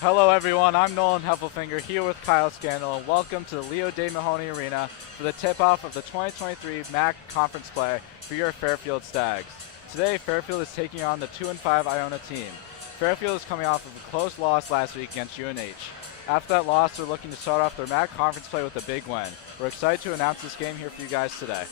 Hello, everyone. I'm Nolan Heffelfinger here with Kyle Scandal, and welcome to the Leo De Mahoney Arena for the tip-off of the 2023 MAC Conference play for your Fairfield Stags. Today, Fairfield is taking on the 2-5 Iona team. Fairfield is coming off of a close loss last week against UNH. After that loss, they're looking to start off their MAC Conference play with a big win. We're excited to announce this game here for you guys today.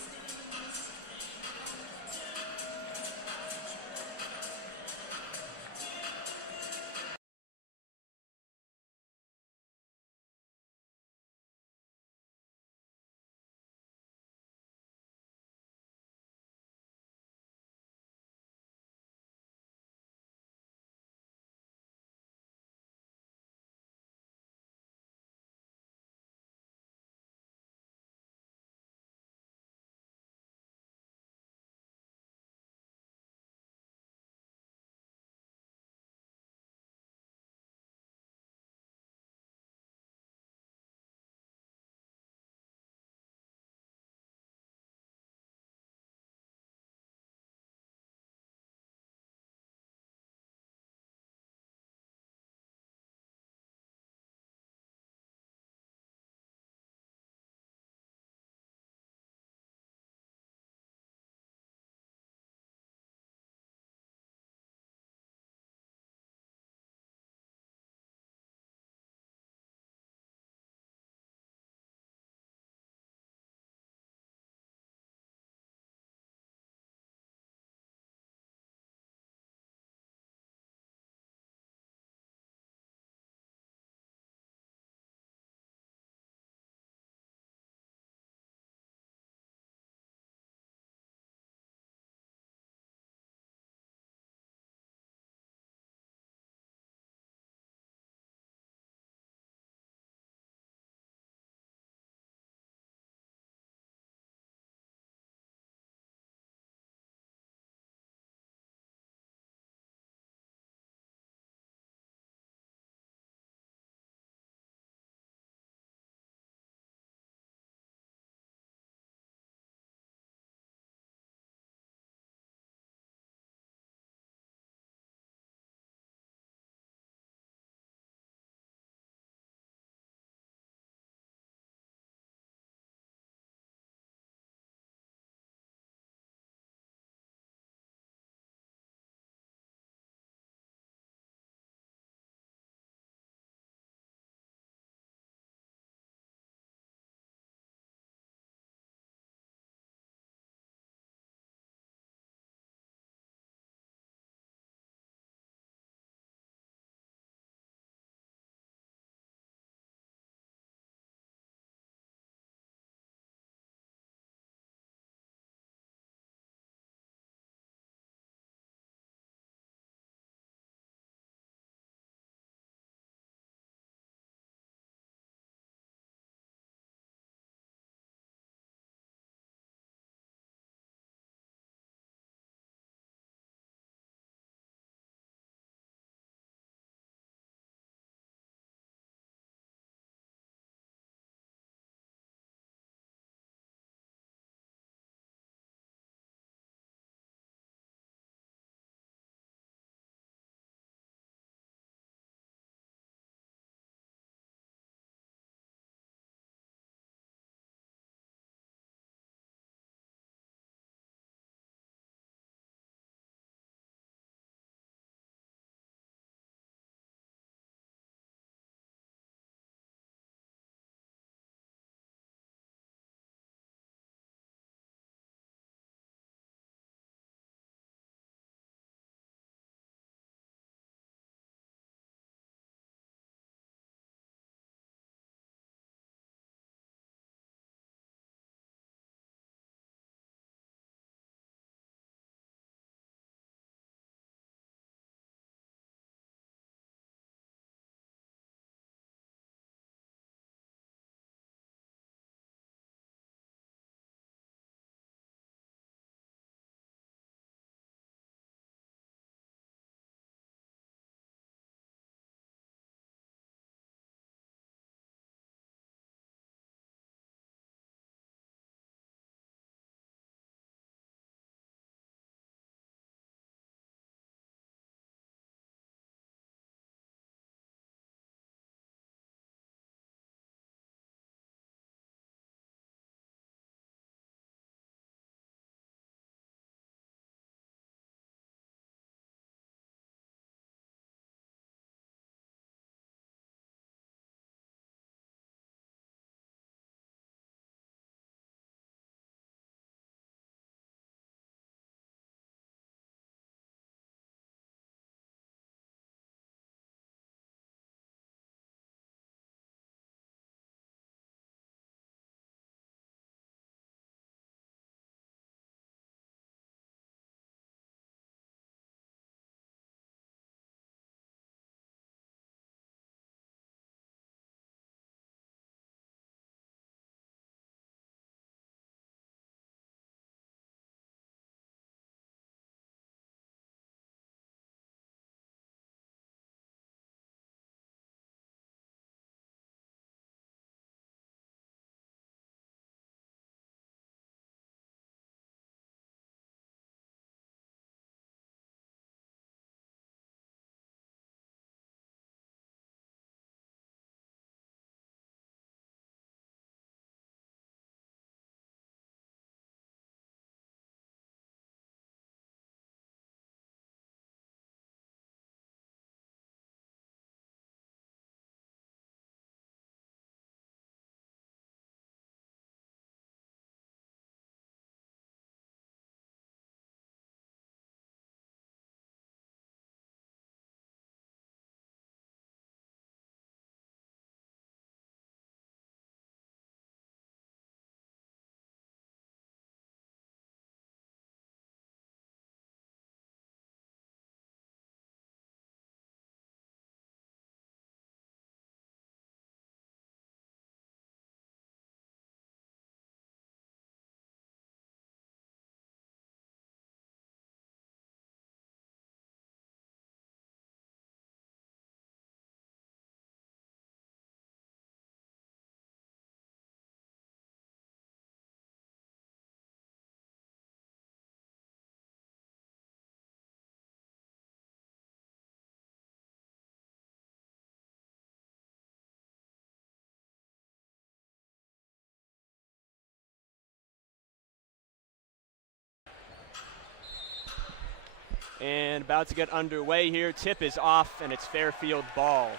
And about to get underway here. Tip is off, and it's Fairfield ball.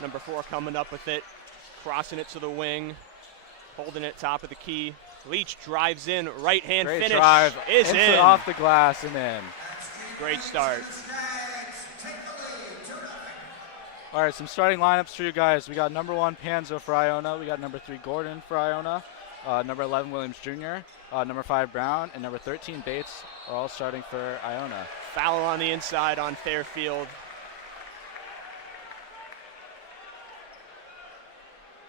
Number 4 coming up with it, crossing it to the wing, holding it top of the key. Leach drives in, right hand Great finish drive. is Into in. off the glass and in. Great start. All right, some starting lineups for you guys. We got number 1, Panzo for Iona. We got number 3, Gordon for Iona. Number 11, Williams Jr. Number 5, Brown. And number 13, Bates are all starting for Iona. Foul on the inside on Fairfield.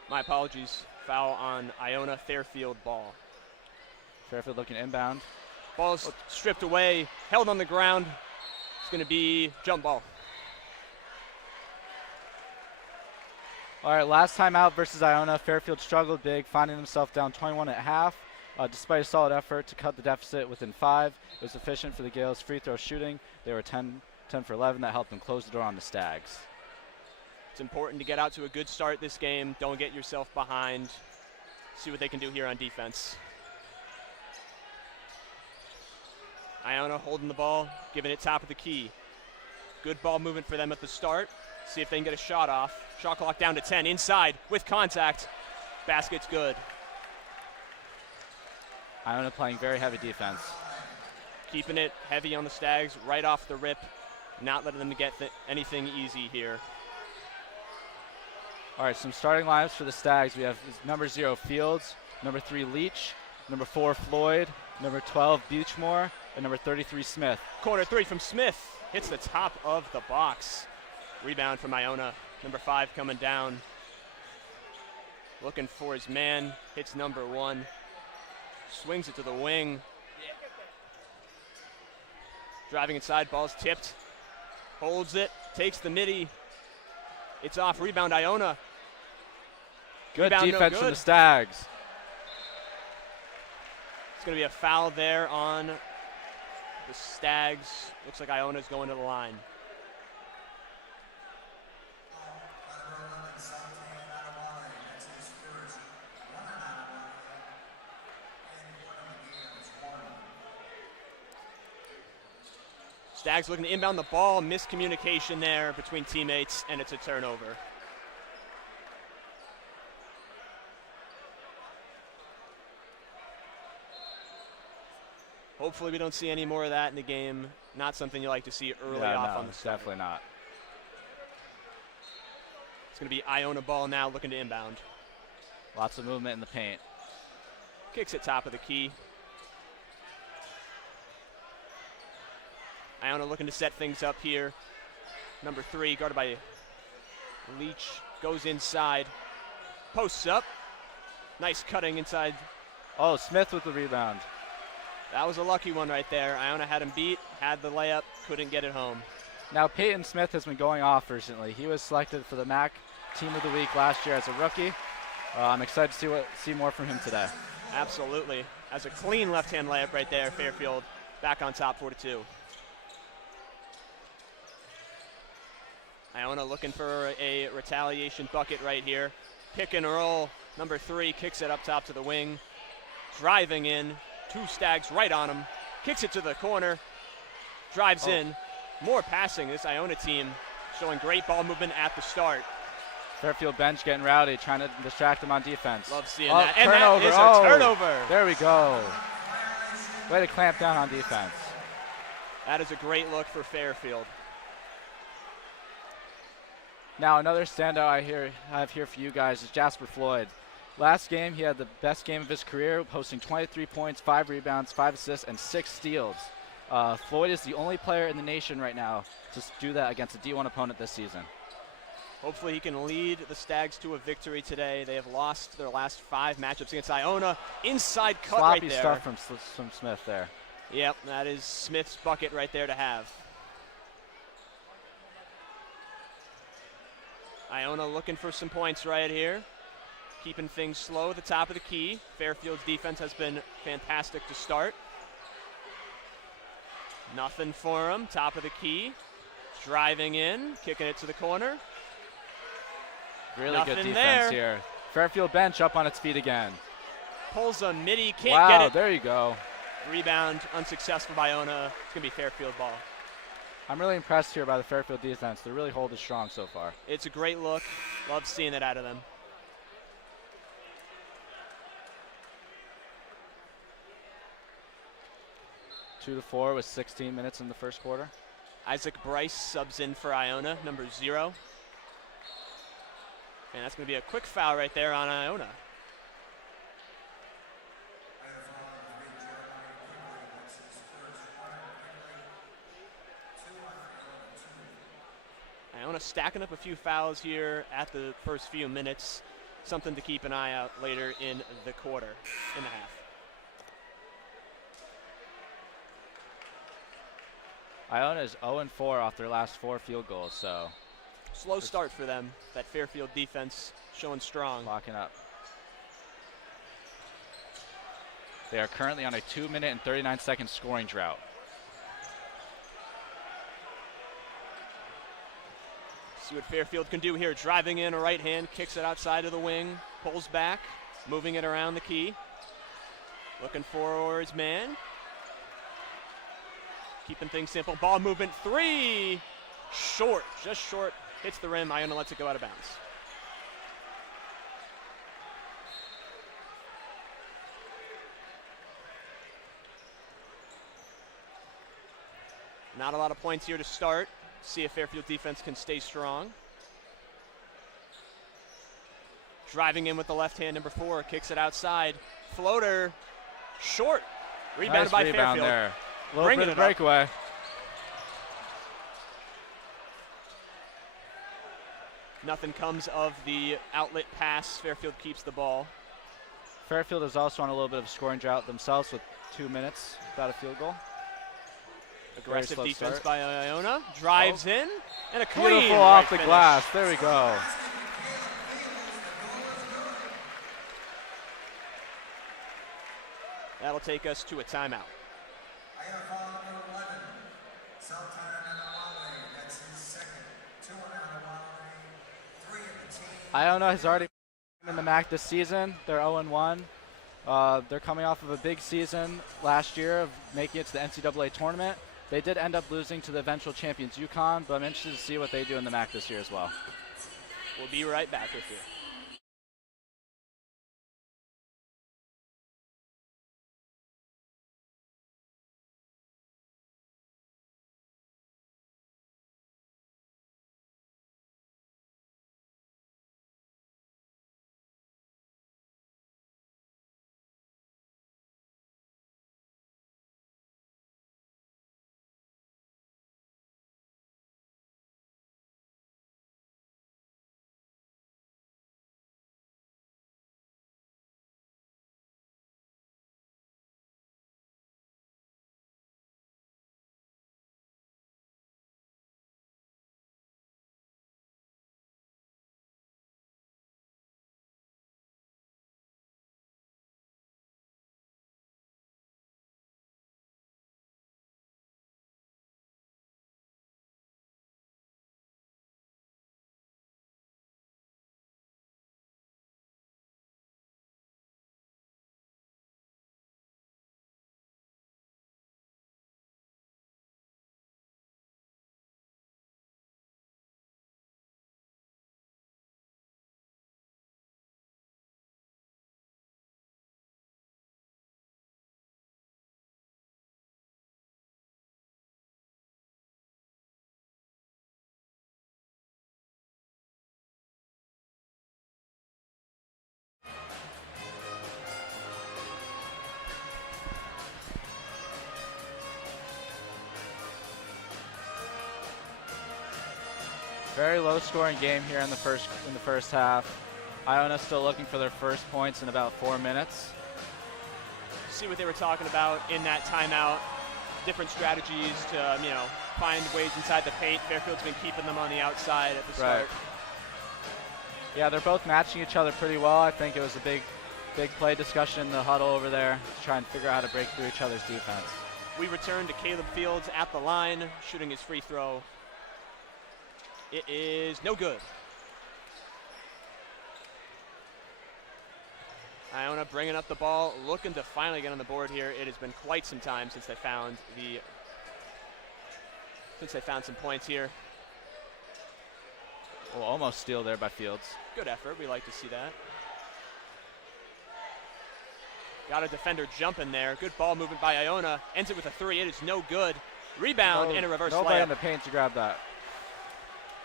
My apologies. Foul on Iona. Fairfield ball. Fairfield looking inbound. Ball's stripped away, held on the ground. It's going to be jump ball. All right, last time out versus Iona, Fairfield struggled big, finding themselves down 21 at half. Despite a solid effort to cut the deficit within 5, it was efficient for the Gales' free throw shooting. They were 10 for 11. That helped them close the door on the Stags. It's important to get out to a good start this game. Don't get yourself behind. See what they can do here on defense. Iona holding the ball, giving it top of the key. Good ball movement for them at the start. See if they can get a shot off. Shot clock down to 10. Inside with contact. Basket's good. Iona playing very heavy defense. Keeping it heavy on the Stags right off the rip. Not letting them get anything easy here. All right, some starting lineups for the Stags. We have number 0, Fields, number 3, Leach, number 4, Floyd, number 12, Beachmore, and number 33, Smith. Corner 3 from Smith. Hits the top of the box. Rebound from Iona. Number 5 coming down. Looking for his man. Hits number 1. Swings it to the wing. Driving inside. Ball's tipped. Holds it. Takes the midi. It's off. Rebound Iona. Good Rebound, defense no from good. the Stags. It's going to be a foul there on the Stags. Looks like Iona's going to the line. Stags looking to inbound the ball. Miscommunication there between teammates, and it's a turnover. Hopefully we don't see any more of that in the game. Not something you like to see early off on the start. Definitely not. It's going to be Iona ball now looking to inbound. Lots of movement in the paint. Kicks it top of the key. Iona looking to set things up here. Number 3, guarded by Leach, goes inside. Posts up. Nice cutting inside. Oh, Smith with the rebound. That was a lucky one right there. Iona had him beat, had the layup, couldn't get it home. Now, Peyton Smith has been going off recently. He was selected for the MAC Team of the Week last year as a rookie. I'm excited to see more from him today. Absolutely. As a clean left-hand layup right there, Fairfield back on top 4-2. Iona looking for a retaliation bucket right here. Pick and roll. Number 3 kicks it up top to the wing. Driving in. 2 Stags right on him. Kicks it to the corner. Drives in. More passing. This Iona team showing great ball movement at the start. Fairfield bench getting rowdy, trying to distract them on defense. Love seeing that. And turnover. that is a turnover. There we go. Way to clamp down on defense. That is a great look for Fairfield. Now, another standout I have here for you guys is Jasper Floyd. Last game, he had the best game of his career, posting 23 points, 5 rebounds, 5 assists, and 6 steals. Floyd is the only player in the nation right now to do that against a D1 opponent this season. Hopefully he can lead the Stags to a victory today. They have lost their last 5 matchups against Iona. Inside cut Sloppy right there. stuff from Smith there. Yep, that is Smith's bucket right there to have. Iona looking for some points right here. Keeping things slow at the top of the key. Fairfield's defense has been fantastic to start. Nothing for him. Top of the key. Driving in. Kicking it to the corner. Really Nothing good defense there. here. Fairfield bench up on its feet again. Pulls a midi. Can't wow, get it. there you go. Rebound unsuccessful by Iona. It's going to be Fairfield ball. I'm really impressed here by the Fairfield defense. They're really holding strong so far. It's a great look. Love seeing it out of them. Two to 4 with 16 minutes in the first quarter. Isaac Bryce subs in for Iona, number 0. And that's going to be a quick foul right there on Iona. Iona stacking up a few fouls here at the first few minutes. Something to keep an eye out later in the quarter, in the half. Iona is 0-4 off their last 4 field goals, so. Slow start for them. That Fairfield defense showing strong. Locking up. They are currently on a 2-minute and 39-second scoring drought. See what Fairfield can do here. Driving in a right hand, kicks it outside of the wing, pulls back, moving it around the key. Looking for his man. Keeping things simple. Ball movement 3. Short, just short. Hits the rim. Iona lets it go out of bounds. Not a lot of points here to start. See if Fairfield defense can stay strong. Driving in with the left hand, number 4, kicks it outside. Floater, short. Rebounded Nice by rebound Fairfield. there. A little Bringing bit of it up. breakaway. Nothing comes of the outlet pass. Fairfield keeps the ball. Fairfield is also on a little bit of a scoring drought themselves with 2 minutes without a field goal. Aggressive slow defense start. by Iona. Drives in, and a clean Beautiful right off the finish. glass. There we go. That'll take us to a timeout. Iona has already been in the MAC this season. They're 0-1. They're coming off of a big season last year of making it to the NCAA tournament. They did end up losing to the eventual champions UConn, but I'm interested to see what they do in the MAC this year as well. We'll be right back with you. Very low scoring game here in the first half. Iona still looking for their first points in about 4 minutes. See what they were talking about in that timeout. Different strategies to, find ways inside the paint. Fairfield's been keeping them on the outside at the start. Right. Yeah, they're both matching each other pretty well. I think it was a big play discussion in the huddle over there to try and figure out how to break through each other's defense. We return to Caleb Fields at the line, shooting his free throw. It is no good. Iona bringing up the ball, looking to finally get on the board here. It has been quite some time since they found some points here. Well, almost steal there by Fields. Good effort. We like to see that. Got a defender jumping there. Good ball movement by Iona. Ends it with a 3. It is no good. Rebound and a reverse nobody layup. in the paint to grab that.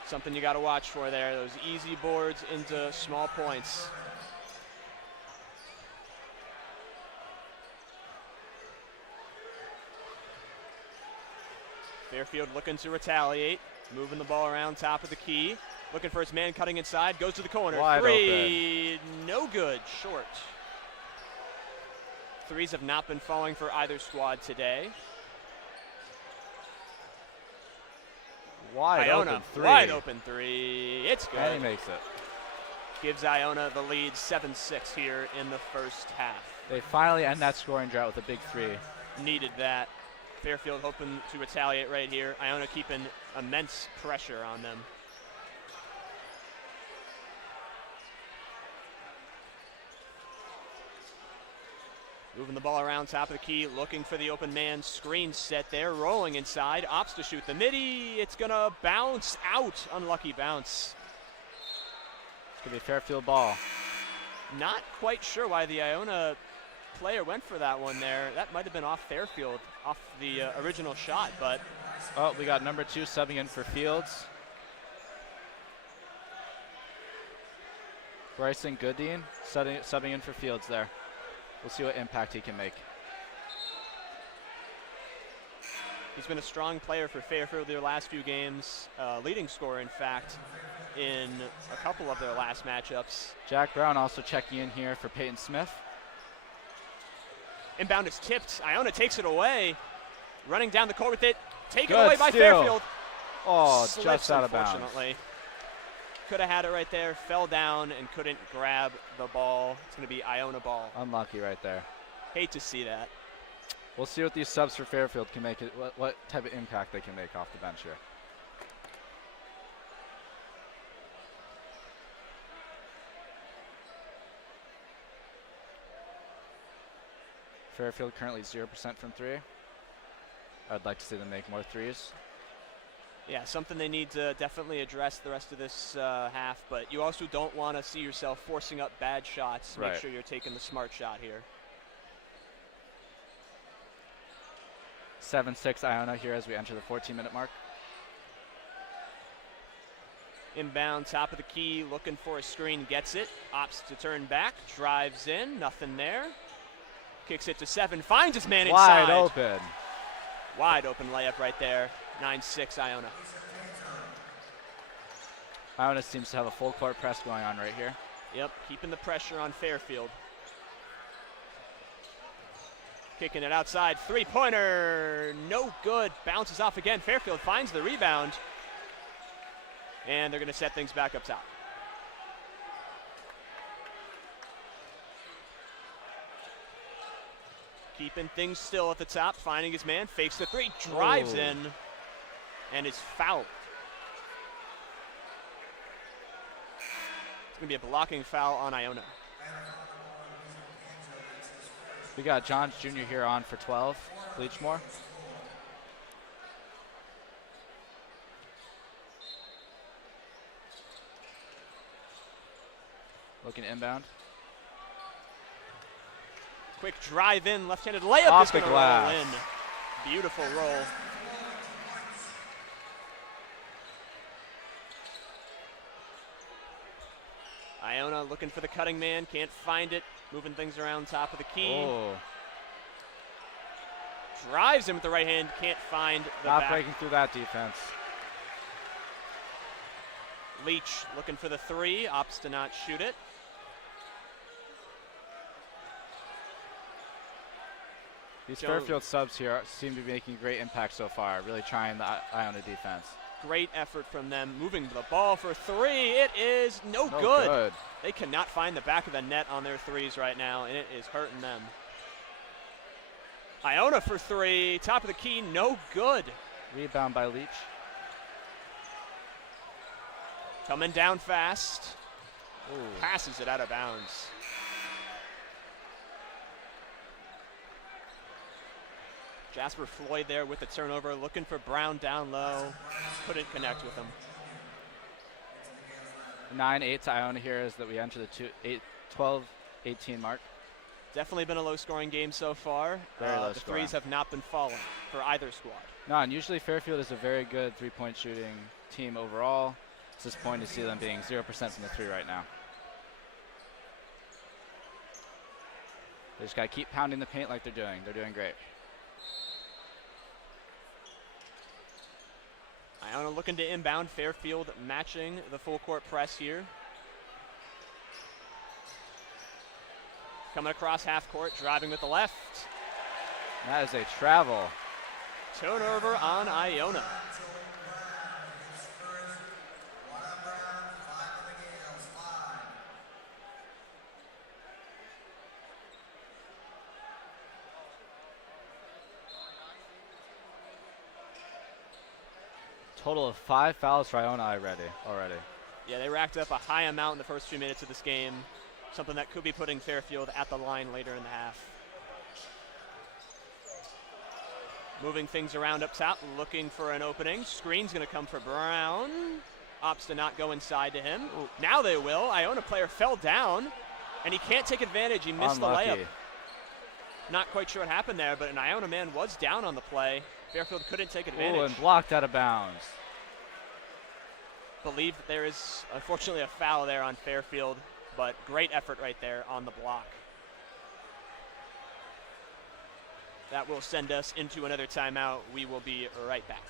Something you got to watch for there. Those easy boards into small points. Fairfield looking to retaliate. Moving the ball around top of the key. Looking for his man cutting inside. Goes to the corner. Wide 3. No good. Short. Threes have not been falling for either squad today. Wide Iona, open 3. wide open 3. It's good. And he makes it. Gives Iona the lead 7-6 here in the first half. They finally end that scoring drought with a big 3. Needed that. Fairfield hoping to retaliate right here. Iona keeping immense pressure on them. Moving the ball around top of the key, looking for the open man. Screen set there, rolling inside. Opts to shoot the midi. It's going to bounce out. Unlucky bounce. It's going to be a Fairfield ball. Not quite sure why the Iona player went for that one there. That might have been off Fairfield, off the original shot, but. Oh, we got number 2 subbing in for Fields. Bryson Goodine subbing in for Fields there. We'll see what impact he can make. He's been a strong player for Fairfield their last few games. Leading scorer, in fact, in a couple of their last matchups. Jack Brown also checking in here for Peyton Smith. Inbound is tipped. Iona takes it away. Running down the court with it. Taken Good away by steal. Fairfield. Oh, Slips, just out of bounds. unfortunately. Could have had it right there. Fell down and couldn't grab the ball. It's going to be Iona ball. Unlucky right there. Hate to see that. We'll see what these subs for Fairfield can make, what type of impact they can make off the bench here. Fairfield currently 0% from 3. I'd like to see them make more 3s. Yeah, something they need to definitely address the rest of this half, but you also don't want to see yourself forcing up bad shots. Make sure you're taking the smart shot here. 7-6 Iona here as we enter the 14-minute mark. Inbound, top of the key, looking for a screen, gets it. Opts to turn back, drives in, nothing there. Kicks it to 7, finds his man inside. Wide open. Wide open layup right there. 9-6 Iona. Iona seems to have a full court press going on right here. Yep, keeping the pressure on Fairfield. Kicking it outside, 3-pointer, no good. Bounces off again. Fairfield finds the rebound. And they're going to set things back up top. Keeping things still at the top, finding his man, fakes the 3, drives in, and is fouled. It's going to be a blocking foul on Iona. We got Johns Jr. here on for 12, Bleachmore. Looking inbound. Quick drive in, left-handed layup Off is going to roll glass. in. Beautiful roll. Iona looking for the cutting man, can't find it. Moving things around top of the key. Oh. Drives him with the right hand, can't find the Not back. breaking through that defense. Leach looking for the 3, opts to not shoot it. These Jones. Fairfield subs here seem to be making great impact so far, really trying the Iona defense. Great effort from them. Moving the ball for 3. It is no No good. good. They cannot find the back of the net on their 3s right now, and it is hurting them. Iona for 3. Top of the key, no good. Rebound by Leach. Coming down fast. Ooh. Passes it out of bounds. Jasper Floyd there with the turnover, looking for Brown down low. Couldn't connect with him. 9-8 to Iona here as that we enter the 12-18 mark. Definitely been a low-scoring game so far. Very low the scoring. threes have not been falling for either squad. No, and usually Fairfield is a very good three-point shooting team overall. It's disappointing to see them being 0% from the three right now. They just got to keep pounding the paint like they're doing. They're doing great. Iona looking to inbound. Fairfield matching the full court press here. Coming across half court, driving with the left. That is a travel. Turnover on Iona. Total of 5 fouls for Iona already. Yeah, they racked up a high amount in the first few minutes of this game. Something that could be putting Fairfield at the line later in the half. Moving things around up top, looking for an opening. Screen's going to come for Brown. Opts to not go inside to him. Ooh, now they will. Iona player fell down, and he can't take advantage. He missed Unlucky. the layup. Not quite sure what happened there, but an Iona man was down on the play. Fairfield couldn't take advantage. Ooh, and blocked out of bounds. Believe that there is, unfortunately, a foul there on Fairfield, but great effort right there on the block. That will send us into another timeout. We will be right back.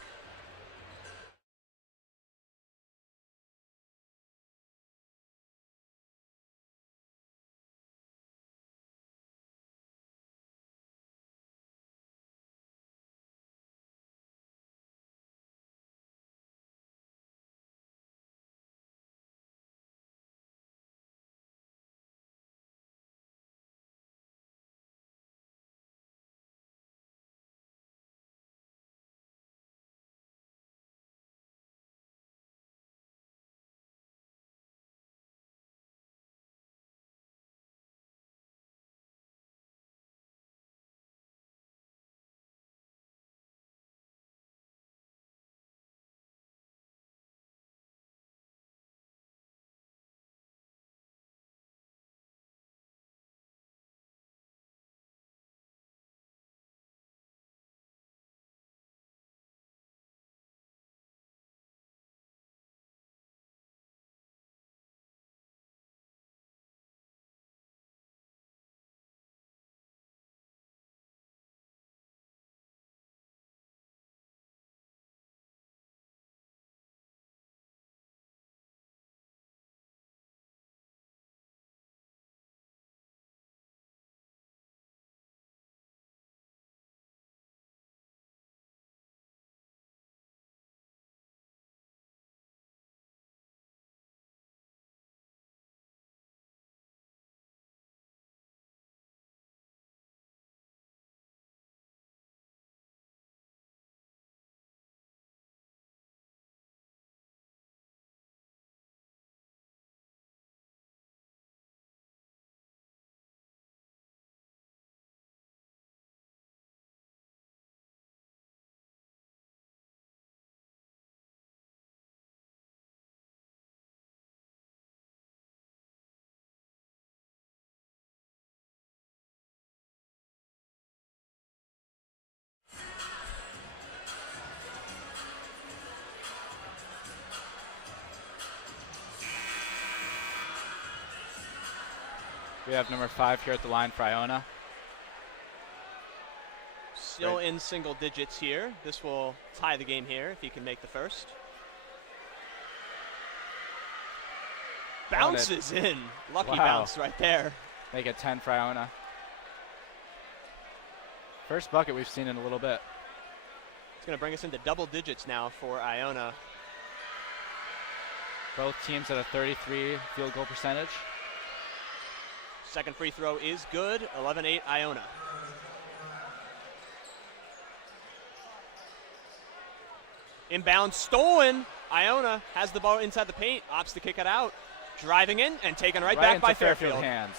We have number 5 here at the line for Iona. Still in single digits here. This will tie the game here if he can make the first. Bounces in. Lucky bounce right there. Make it 10 for Iona. First bucket we've seen in a little bit. It's going to bring us into double digits now for Iona. Both teams at a 33 field goal percentage. Second free throw is good. 11-8 Iona. Inbound stolen. Iona has the ball inside the paint. Opts to kick it out. Driving in and taken right back by Fairfield. Hands.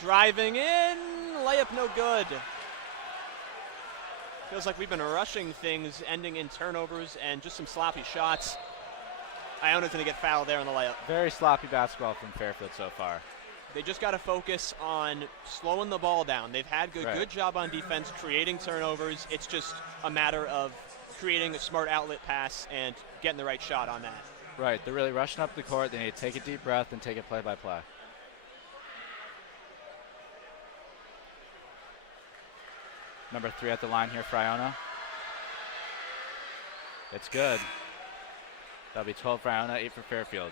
Driving in. Layup no good. Feels like we've been rushing things, ending in turnovers and just some sloppy shots. Iona's going to get fouled there on the layup. Very sloppy basketball from Fairfield so far. They just got to focus on slowing the ball down. They've had a good job on defense, creating turnovers. It's just a matter of creating a smart outlet pass and getting the right shot on that. Right, they're really rushing up the court. They need to take a deep breath and take it play-by-play. Number 3 at the line here for Iona. It's good. That'll be 12 for Iona, 8 for Fairfield.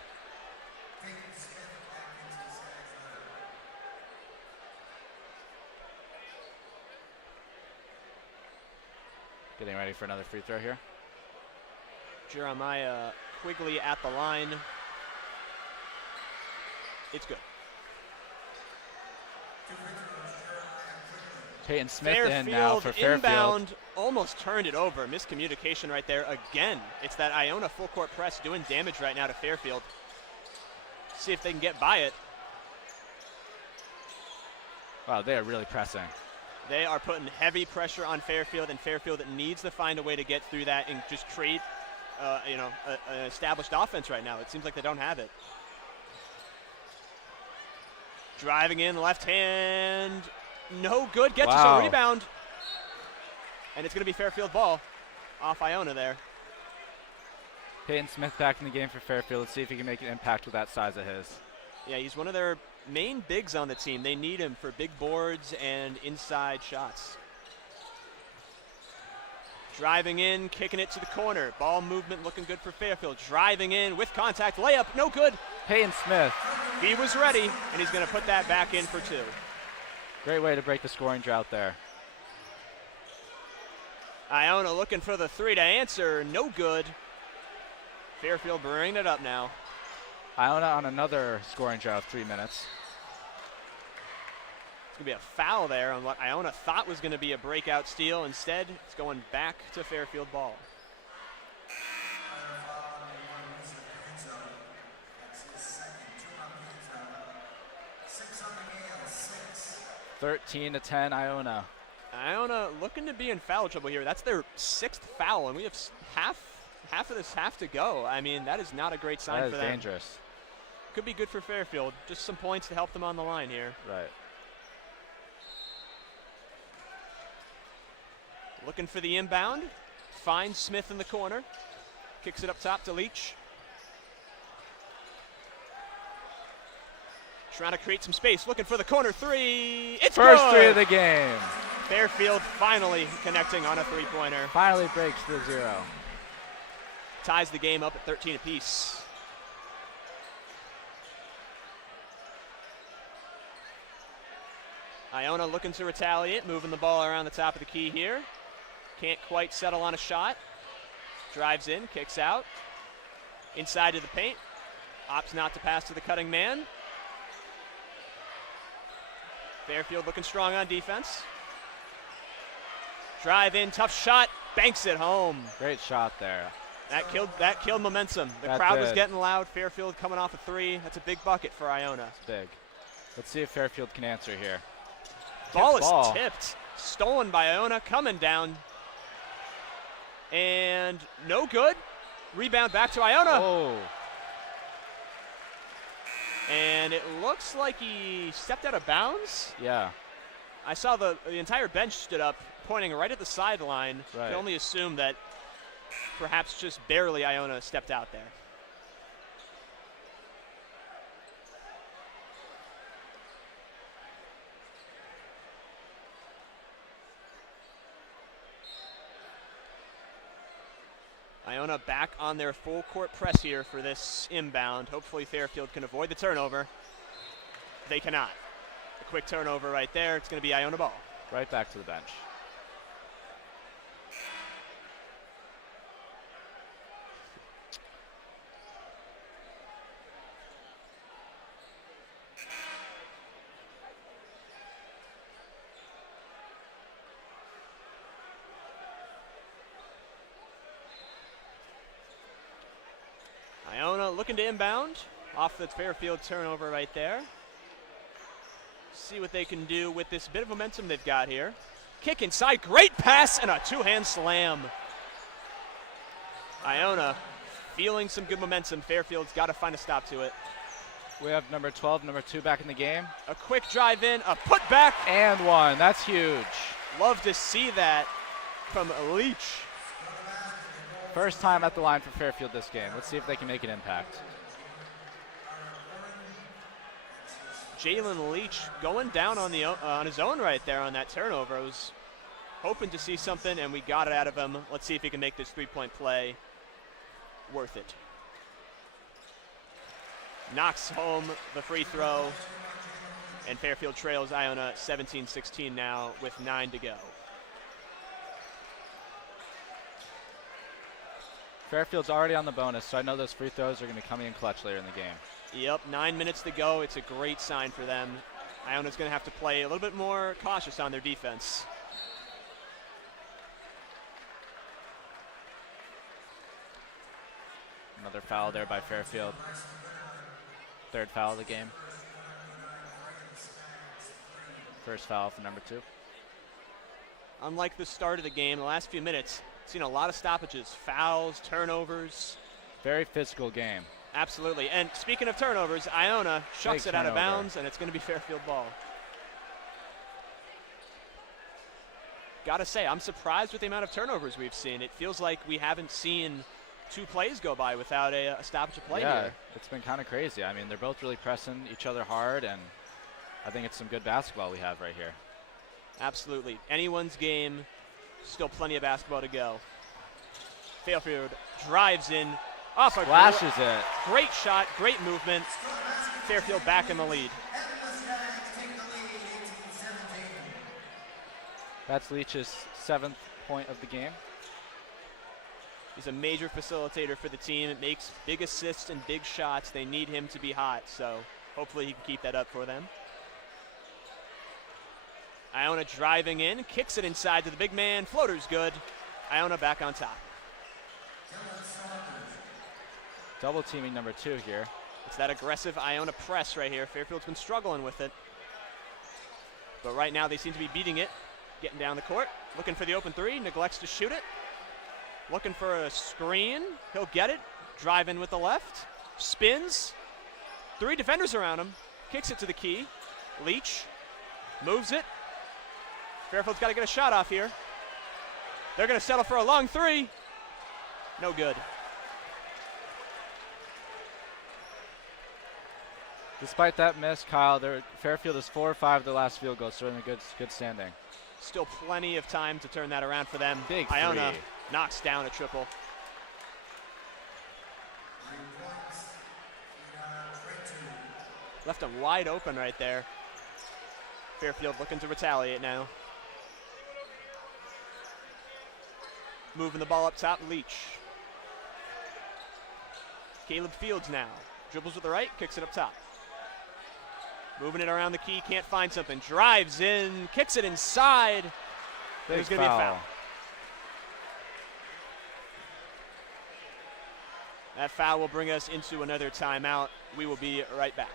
Getting ready for another free throw here. Jeremiah Quigley at the line. It's good. Peyton Smith in now for Fairfield. Inbound, almost turned it over. Miscommunication right there again. It's that Iona full court press doing damage right now to Fairfield. See if they can get by it. Wow, they are really pressing. They are putting heavy pressure on Fairfield, and Fairfield needs to find a way to get through that and just create, an established offense right now. It seems like they don't have it. Driving in, left hand, no good. Gets us a rebound, and it's going to be Fairfield ball off Iona there. Peyton Smith back in the game for Fairfield. Let's see if he can make an impact with that size of his. Yeah, he's one of their main bigs on the team. They need him for big boards and inside shots. Driving in, kicking it to the corner. Ball movement looking good for Fairfield. Driving in with contact, layup, no good. Peyton Smith. He was ready, and he's going to put that back in for 2. Great way to break the scoring drought there. Iona looking for the 3 to answer, no good. Fairfield bringing it up now. Iona on another scoring drought of 3 minutes. It's going to be a foul there on what Iona thought was going to be a breakout steal. Instead, it's going back to Fairfield ball. (13 to 10) Iona. Iona looking to be in foul trouble here. That's their 6th foul, and we have half of this half to go. I mean, that is not a great sign for them. That is dangerous. Could be good for Fairfield. Just some points to help them on the line here. Right. Looking for the inbound. Finds Smith in the corner. Kicks it up top to Leach. Trying to create some space. Looking for the corner 3. It's First good. 3 of the game. Fairfield finally connecting on a 3-pointer. Finally breaks the 0. Ties the game up at 13 apiece. Iona looking to retaliate, moving the ball around the top of the key here. Can't quite settle on a shot. Drives in, kicks out. Inside to the paint. Opts not to pass to the cutting man. Fairfield looking strong on defense. Drive in, tough shot, banks it home. Great shot there. That killed momentum. The crowd was getting loud. Fairfield coming off a 3. That's a big bucket for Iona. It's big. Let's see if Fairfield can answer here. Ball is tipped. Stolen by Iona, coming down. And no good. Rebound back to Iona. Oh. And it looks like he stepped out of bounds. Yeah. I saw the entire bench stood up, pointing right at the sideline. Right. I can only assume that perhaps just barely Iona stepped out there. Iona back on their full court press here for this inbound. Hopefully Fairfield can avoid the turnover. They cannot. A quick turnover right there. It's going to be Iona ball. Right back to the bench. Iona looking to inbound off the Fairfield turnover right there. See what they can do with this bit of momentum they've got here. Kick inside, great pass, and a two-hand slam. Iona feeling some good momentum. Fairfield's got to find a stop to it. We have number 12, number 2 back in the game. A quick drive in, a putback. And one. That's huge. Love to see that from Leach. First time at the line for Fairfield this game. Let's see if they can make an impact. Jalen Leach going down on his own right there on that turnover. I was hoping to see something, and we got it out of him. Let's see if he can make this three-point play worth it. Knocks home the free throw, and Fairfield trails Iona 17-16 now with 9 to go. Fairfield's already on the bonus, so I know those free throws are going to come in clutch later in the game. Yep, 9 minutes to go. It's a great sign for them. Iona's going to have to play a little bit more cautious on their defense. Another foul there by Fairfield. Third foul of the game. First foul for number 2. Unlike the start of the game, the last few minutes, seen a lot of stoppages, fouls, turnovers. Very physical game. Absolutely. And speaking of turnovers, Iona shucks it out of bounds, and it's going to be Fairfield ball. Gotta say, I'm surprised with the amount of turnovers we've seen. It feels like we haven't seen 2 plays go by without a stoppage of play here. It's been kind of crazy. I mean, they're both really pressing each other hard, and I think it's some good basketball we have right here. Absolutely. Anyone's game, still plenty of basketball to go. Fairfield drives in, off a Flashes it. Great shot, great movement. Fairfield back in the lead. That's Leach's 7th point of the game. He's a major facilitator for the team. It makes big assists and big shots. They need him to be hot, so hopefully he can keep that up for them. Iona driving in, kicks it inside to the big man. Floater's good. Iona back on top. Double teaming number 2 here. It's that aggressive Iona press right here. Fairfield's been struggling with it. But right now they seem to be beating it. Getting down the court, looking for the open 3, neglects to shoot it. Looking for a screen, he'll get it. Drive in with the left, spins. 3 defenders around him, kicks it to the key. Leach moves it. Fairfield's got to get a shot off here. They're going to settle for a long 3. No good. Despite that miss, Kyle, Fairfield is 4 or 5 of the last field goals, so in a good standing. Still plenty of time to turn that around for them. Big Iona 3. Knocks down a triple. Left him wide open right there. Fairfield looking to retaliate now. Moving the ball up top, Leach. Caleb Fields now. Dribbles with the right, kicks it up top. Moving it around the key, can't find something. Drives in, kicks it inside. There's going to be a foul. That foul will bring us into another timeout. We will be right back.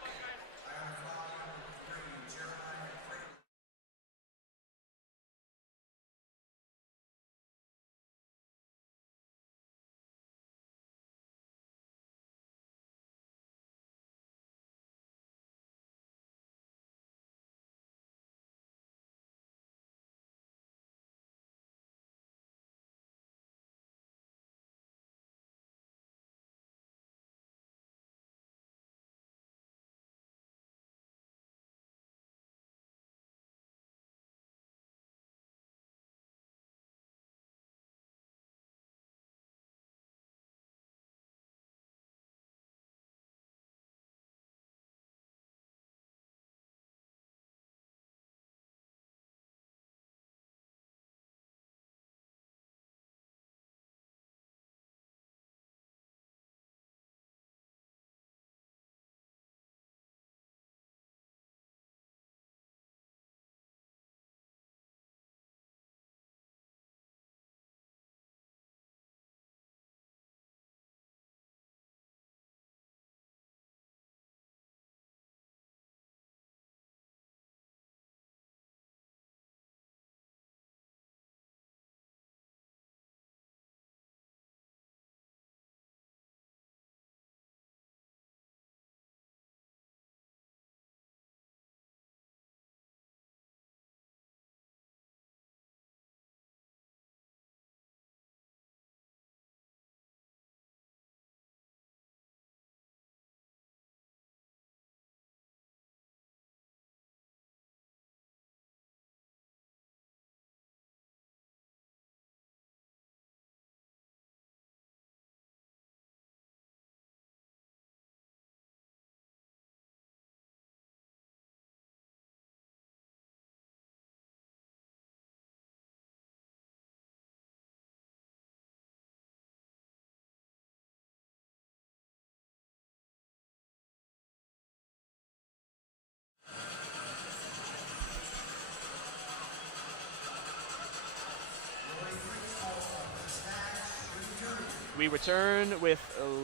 We return with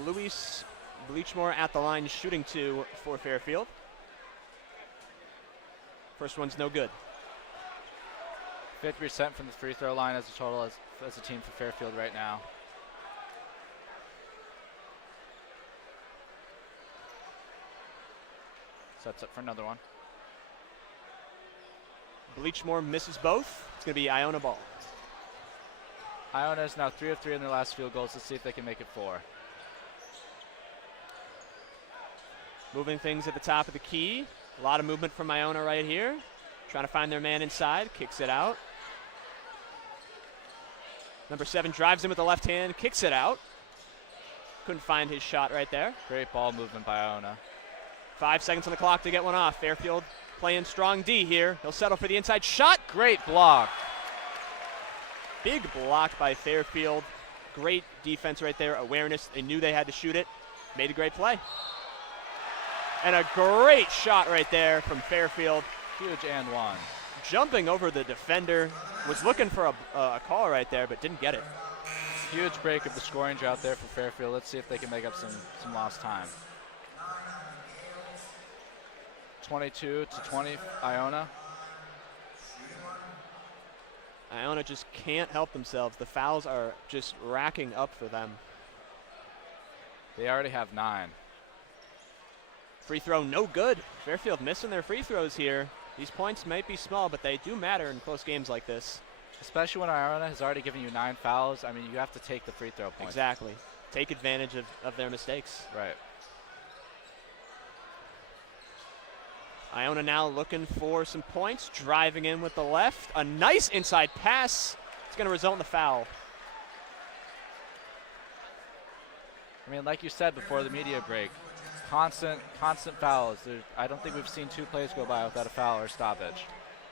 Luis Bleachmore at the line, shooting 2 for Fairfield. First one's no good. 50% from the free throw line as a total as a team for Fairfield right now. Sets up for another one. Bleachmore misses both. It's going to be Iona ball. Iona is now 3 of 3 in their last field goals. Let's see if they can make it 4. Moving things at the top of the key. A lot of movement from Iona right here. Trying to find their man inside. Kicks it out. Number 7 drives in with the left hand. Kicks it out. Couldn't find his shot right there. Great ball movement by Iona. 5 seconds on the clock to get one off. Fairfield playing strong D here. He'll settle for the inside shot. Great block. Big block by Fairfield. Great defense right there. Awareness. They knew they had to shoot it. Made a great play. And a great shot right there from Fairfield. Huge and one. Jumping over the defender. Was looking for a call right there, but didn't get it. Huge break of the scoring drought there for Fairfield. Let's see if they can make up some lost time. 22-20, Iona. Iona just can't help themselves. The fouls are just racking up for them. They already have 9. Free throw no good. Fairfield missing their free throws here. These points might be small, but they do matter in close games like this. Especially when Iona has already given you 9 fouls. I mean, you have to take the free throw points. Exactly. Take advantage of their mistakes. Right. Iona now looking for some points, driving in with the left. A nice inside pass. It's going to result in the foul. I mean, like you said before the media break, constant fouls. I don't think we've seen 2 plays go by without a foul or stoppage.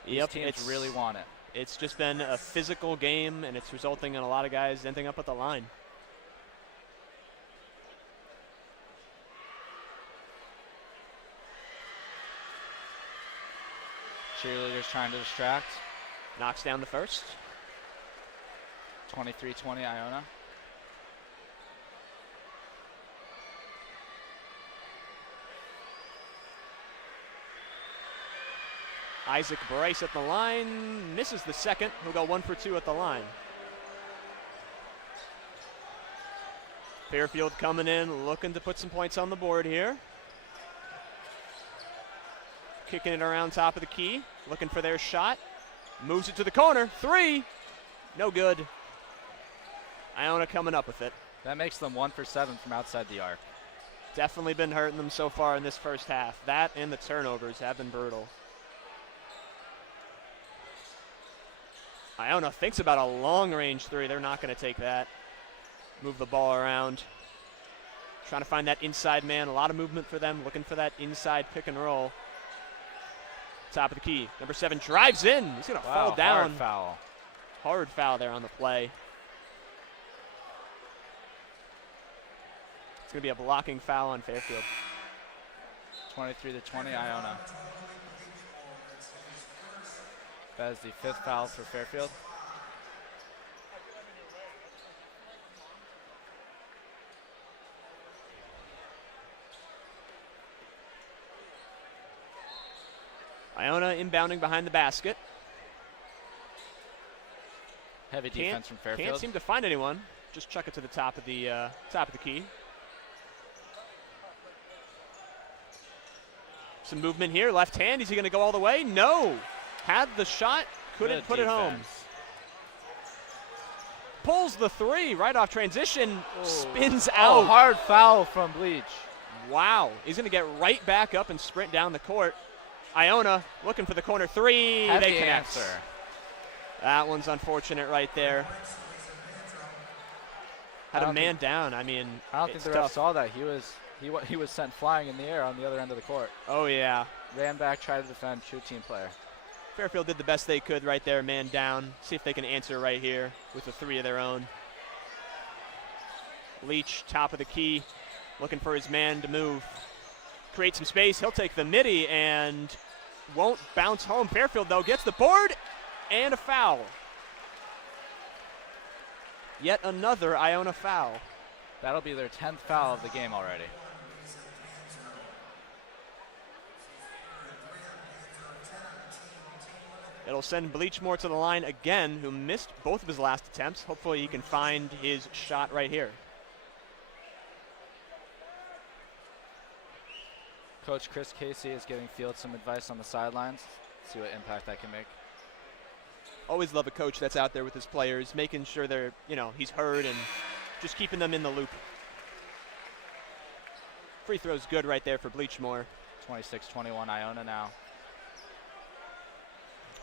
These teams really want it. It's just been a physical game, and it's resulting in a lot of guys ending up at the line. Cheerleaders trying to distract. Knocks down the first. 23-20 Iona. Isaac Bryce at the line, misses the second. He'll go 1 for 2 at the line. Fairfield coming in, looking to put some points on the board here. Kicking it around top of the key, looking for their shot. Moves it to the corner, 3, no good. Iona coming up with it. That makes them 1 for 7 from outside the arc. Definitely been hurting them so far in this first half. That and the turnovers have been brutal. Iona thinks about a long-range 3. They're not going to take that. Move the ball around. Trying to find that inside man. A lot of movement for them. Looking for that inside pick and roll. Top of the key. Number 7 drives in. He's going to fall down. Hard foul. Hard foul there on the play. It's going to be a blocking foul on Fairfield. 23-20 Iona. That is the 5th foul for Fairfield. Iona inbounding behind the basket. Heavy defense from Fairfield. Can't seem to find anyone. Just chuck it to the top of the key. Some movement here. Left hand. Is he going to go all the way? No. Had the shot. Couldn't put it home. Pulls the 3 right off transition. Spins out. Hard foul from Bleach. Wow. He's going to get right back up and sprint down the court. Iona looking for the corner 3. Heavy They connect. answer. That one's unfortunate right there. Had a man down. I mean, I don't think the ref saw that. He was sent flying in the air on the other end of the court. Oh yeah. Ran back, tried to defend, true team player. Fairfield did the best they could right there, man down. See if they can answer right here with a 3 of their own. Leach, top of the key, looking for his man to move. Create some space. He'll take the midi and won't bounce home. Fairfield, though, gets the board and a foul. Yet another Iona foul. That'll be their 10th foul of the game already. It'll send Bleachmore to the line again, who missed both of his last attempts. Hopefully he can find his shot right here. Coach Chris Casey is giving Field some advice on the sidelines. See what impact that can make. Always love a coach that's out there with his players, making sure they're, he's heard and just keeping them in the loop. Free throw's good right there for Bleachmore. 26-21 Iona now.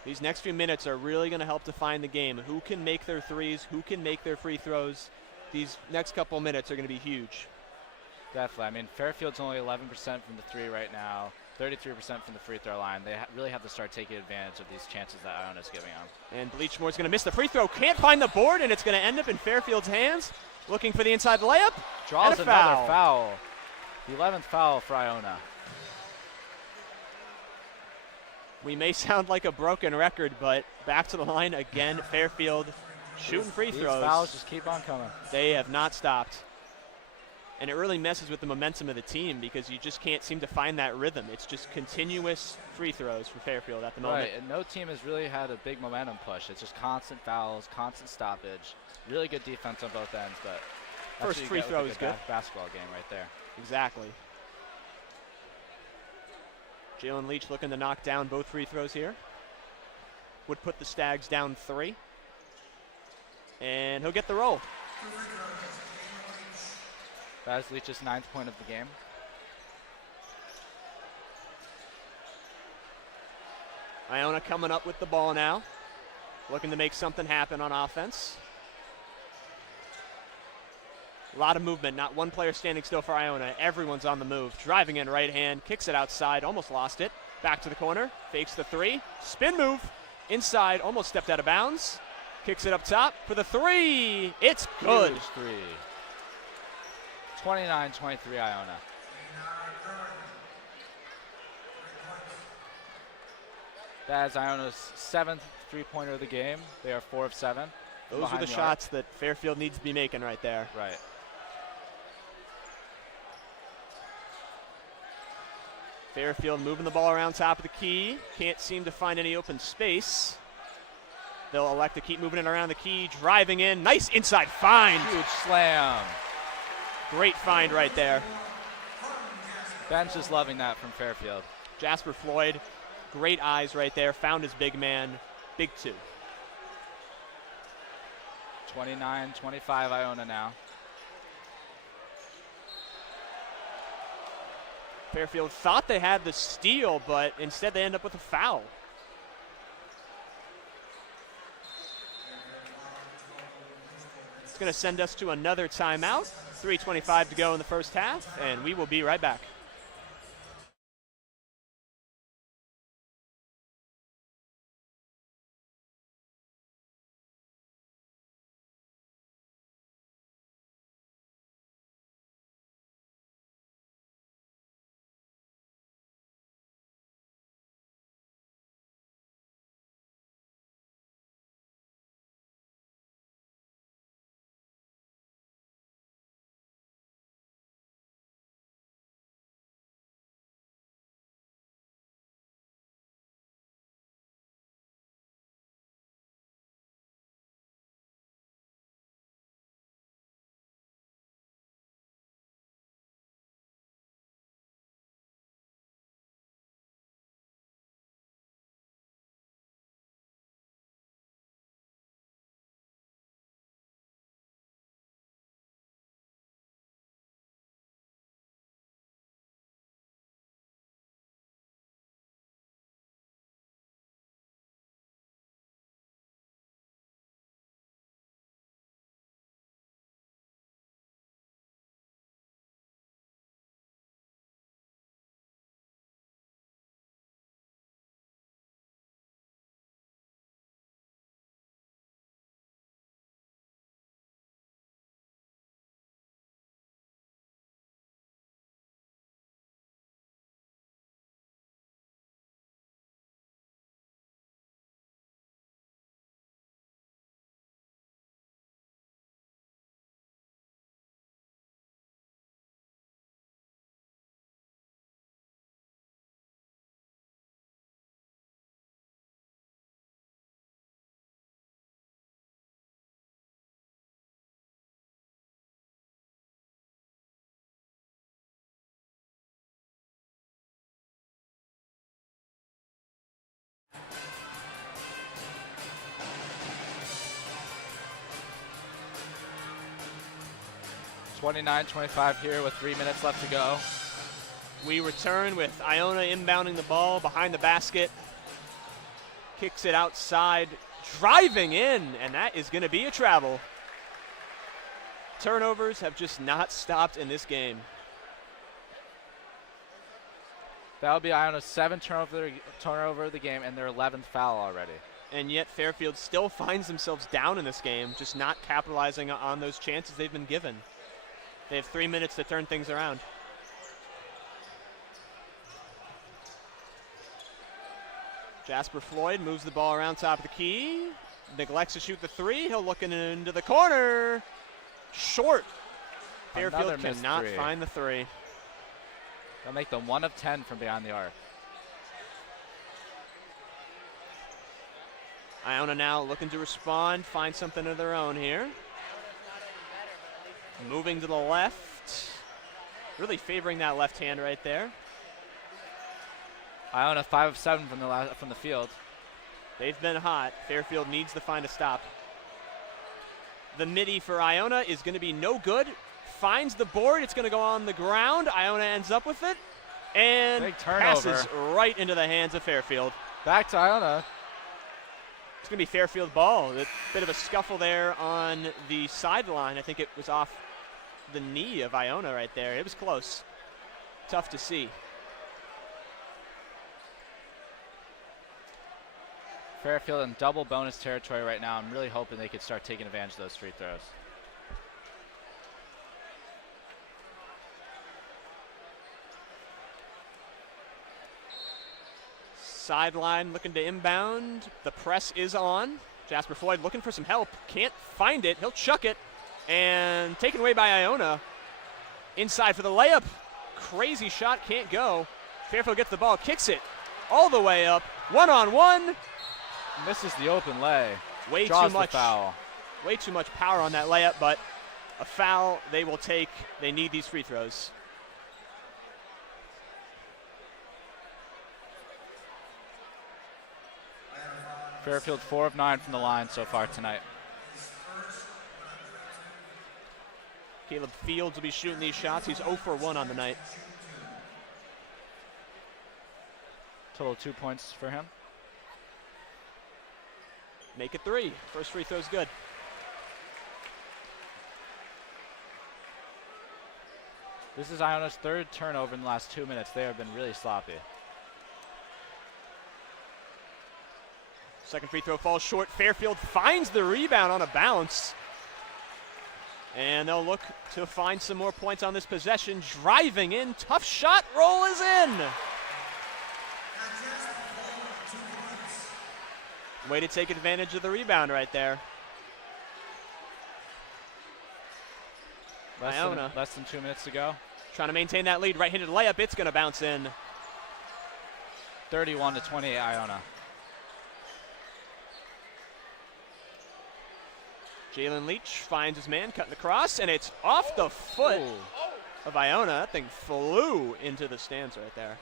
These next few minutes are really going to help define the game. Who can make their threes? Who can make their free throws? These next couple minutes are going to be huge. Definitely. I mean, Fairfield's only 11% from the three right now, 33% from the free throw line. They really have to start taking advantage of these chances that Iona's giving them. And Bleachmore's going to miss the free throw. Can't find the board, and it's going to end up in Fairfield's hands. Looking for the inside layup. Draws and another foul. The 11th foul for Iona. We may sound like a broken record, but back to the line again. Fairfield shooting free throws. These fouls just keep on coming. They have not stopped. And it really messes with the momentum of the team because you just can't seem to find that rhythm. It's just continuous free throws from Fairfield at the moment. Right, and no team has really had a big momentum push. It's just constant fouls, constant stoppage. Really good defense on both ends, but first free throw is good. Basketball game right there. Exactly. Jalen Leach looking to knock down both free throws here. Would put the Stags down 3. And he'll get the roll. That is Leach's 9th point of the game. Iona coming up with the ball now. Looking to make something happen on offense. A lot of movement, not one player standing still for Iona. Everyone's on the move. Driving in right hand, kicks it outside, almost lost it. Back to the corner, fakes the 3. Spin move, inside, almost stepped out of bounds. Kicks it up top for the 3. It's good. Huge 3. 29-23 Iona. That is Iona's 7th three-pointer of the game. They are 4 of 7. Those are the shots that Fairfield needs to be making right there. Right. Fairfield moving the ball around top of the key. Can't seem to find any open space. They'll elect to keep moving it around the key. Driving in. Nice inside find. Huge slam. Great find right there. Ben's just loving that from Fairfield. Jasper Floyd, great eyes right there. Found his big man. Big 2. 29-25 Iona now. Fairfield thought they had the steal, but instead they end up with a foul. It's going to send us to another timeout. 3:25 to go in the first half, and we will be right back. 29-25 here with 3 minutes left to go. We return with Iona inbounding the ball behind the basket. Kicks it outside, driving in, and that is going to be a travel. Turnovers have just not stopped in this game. That'll be Iona's 7th turnover of the game and their 11th foul already. And yet Fairfield still finds themselves down in this game, just not capitalizing on those chances they've been given. They have 3 minutes to turn things around. Jasper Floyd moves the ball around top of the key, neglects to shoot the three. He'll look into the corner. Short. Fairfield cannot find the three. They'll make them 1 of 10 from beyond the arc. Iona now looking to respond, find something of their own here. Moving to the left. Really favoring that left hand right there. Iona 5 of 7 from the field. They've been hot. Fairfield needs to find a stop. The midi for Iona is going to be no good. Finds the board. It's going to go on the ground. Iona ends up with it. And passes right into the hands of Fairfield. Back to Iona. It's going to be Fairfield ball. A bit of a scuffle there on the sideline. I think it was off the knee of Iona right there. It was close. Tough to see. Fairfield in double bonus territory right now. I'm really hoping they could start taking advantage of those free throws. Sideline looking to inbound. The press is on. Jasper Floyd looking for some help. Can't find it. He'll chuck it. And taken away by Iona. Inside for the layup. Crazy shot. Can't go. Fairfield gets the ball. Kicks it all the way up. 1-on-1. Misses the open lay. Way Draws too much the foul. Way too much power on that layup, but a foul they will take. They need these free throws. Fairfield 4 of 9 from the line so far tonight. Caleb Fields will be shooting these shots. He's 0 for 1 on the night. Total 2 points for him. Make it 3. First free throw's good. This is Iona's 3rd turnover in the last 2 minutes. They have been really sloppy. Second free throw falls short. Fairfield finds the rebound on a bounce. And they'll look to find some more points on this possession. Driving in. Tough shot. Roll is in. Way to take advantage of the rebound right there. Less than 2 minutes to go. Trying to maintain that lead. Right-handed layup. It's going to bounce in. 31-28 Iona. Jalen Leach finds his man, cutting across, and it's off the foot of Iona. That thing flew into the stands right there.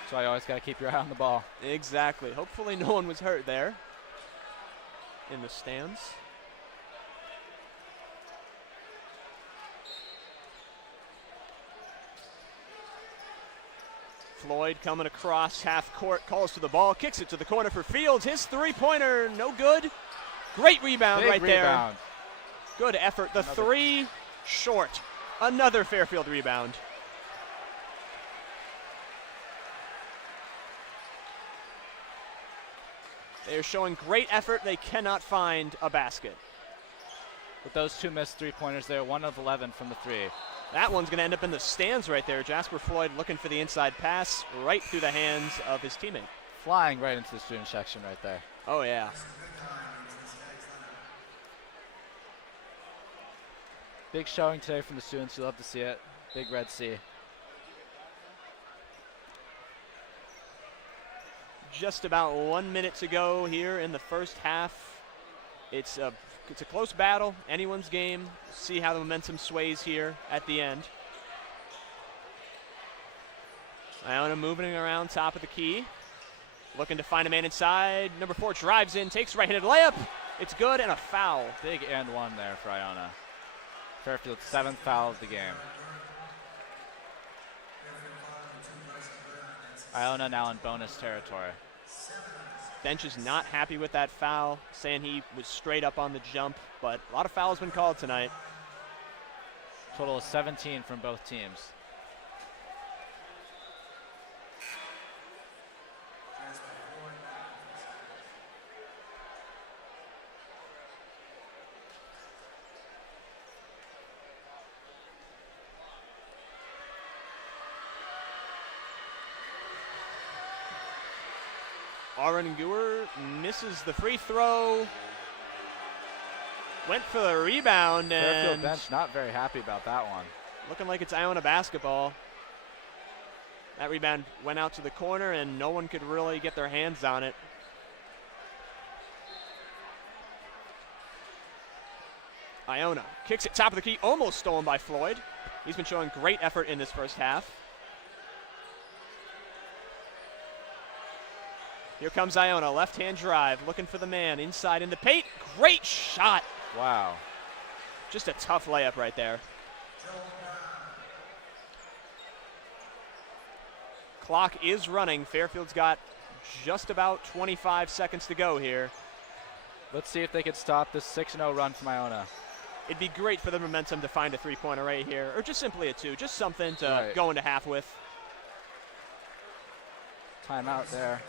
That's why you always got to keep your eye on the ball. Exactly. Hopefully no one was hurt there in the stands. Floyd coming across half court, calls to the ball, kicks it to the corner for Fields. His three-pointer, no good. Great rebound right there. Good effort. The three short. Another Fairfield rebound. They're showing great effort. They cannot find a basket. With those two missed three-pointers there, 1 of 11 from the three. That one's going to end up in the stands right there. Jasper Floyd looking for the inside pass right through the hands of his teammate. Flying right into the student section right there. Oh, yeah. Big showing today from the students. You love to see it. Big Red Sea. Just about 1 minute to go here in the first half. It's a close battle, anyone's game. See how the momentum sways here at the end. Iona moving around top of the key. Looking to find a man inside. Number 4 drives in, takes right-handed layup. It's good and a foul. Big and one there for Iona. Fairfield's 7th foul of the game. Iona now in bonus territory. Bench is not happy with that foul, saying he was straight up on the jump, but a lot of fouls been called tonight. Total of 17 from both teams. Aranguer misses the free throw. Went for the rebound, Fairfield and bench not very happy about that one. looking like it's Iona basketball. That rebound went out to the corner, and no one could really get their hands on it. Iona kicks it top of the key, almost stolen by Floyd. He's been showing great effort in this first half. Here comes Iona, left-hand drive, looking for the man inside in the paint. Great shot. Wow. Just a tough layup right there. Clock is running. Fairfield's got just about 25 seconds to go here. Let's see if they could stop this 6-0 run from Iona. It'd be great for the momentum to find a three-pointer right here, or just simply a two, just something to go into half with. Timeout there.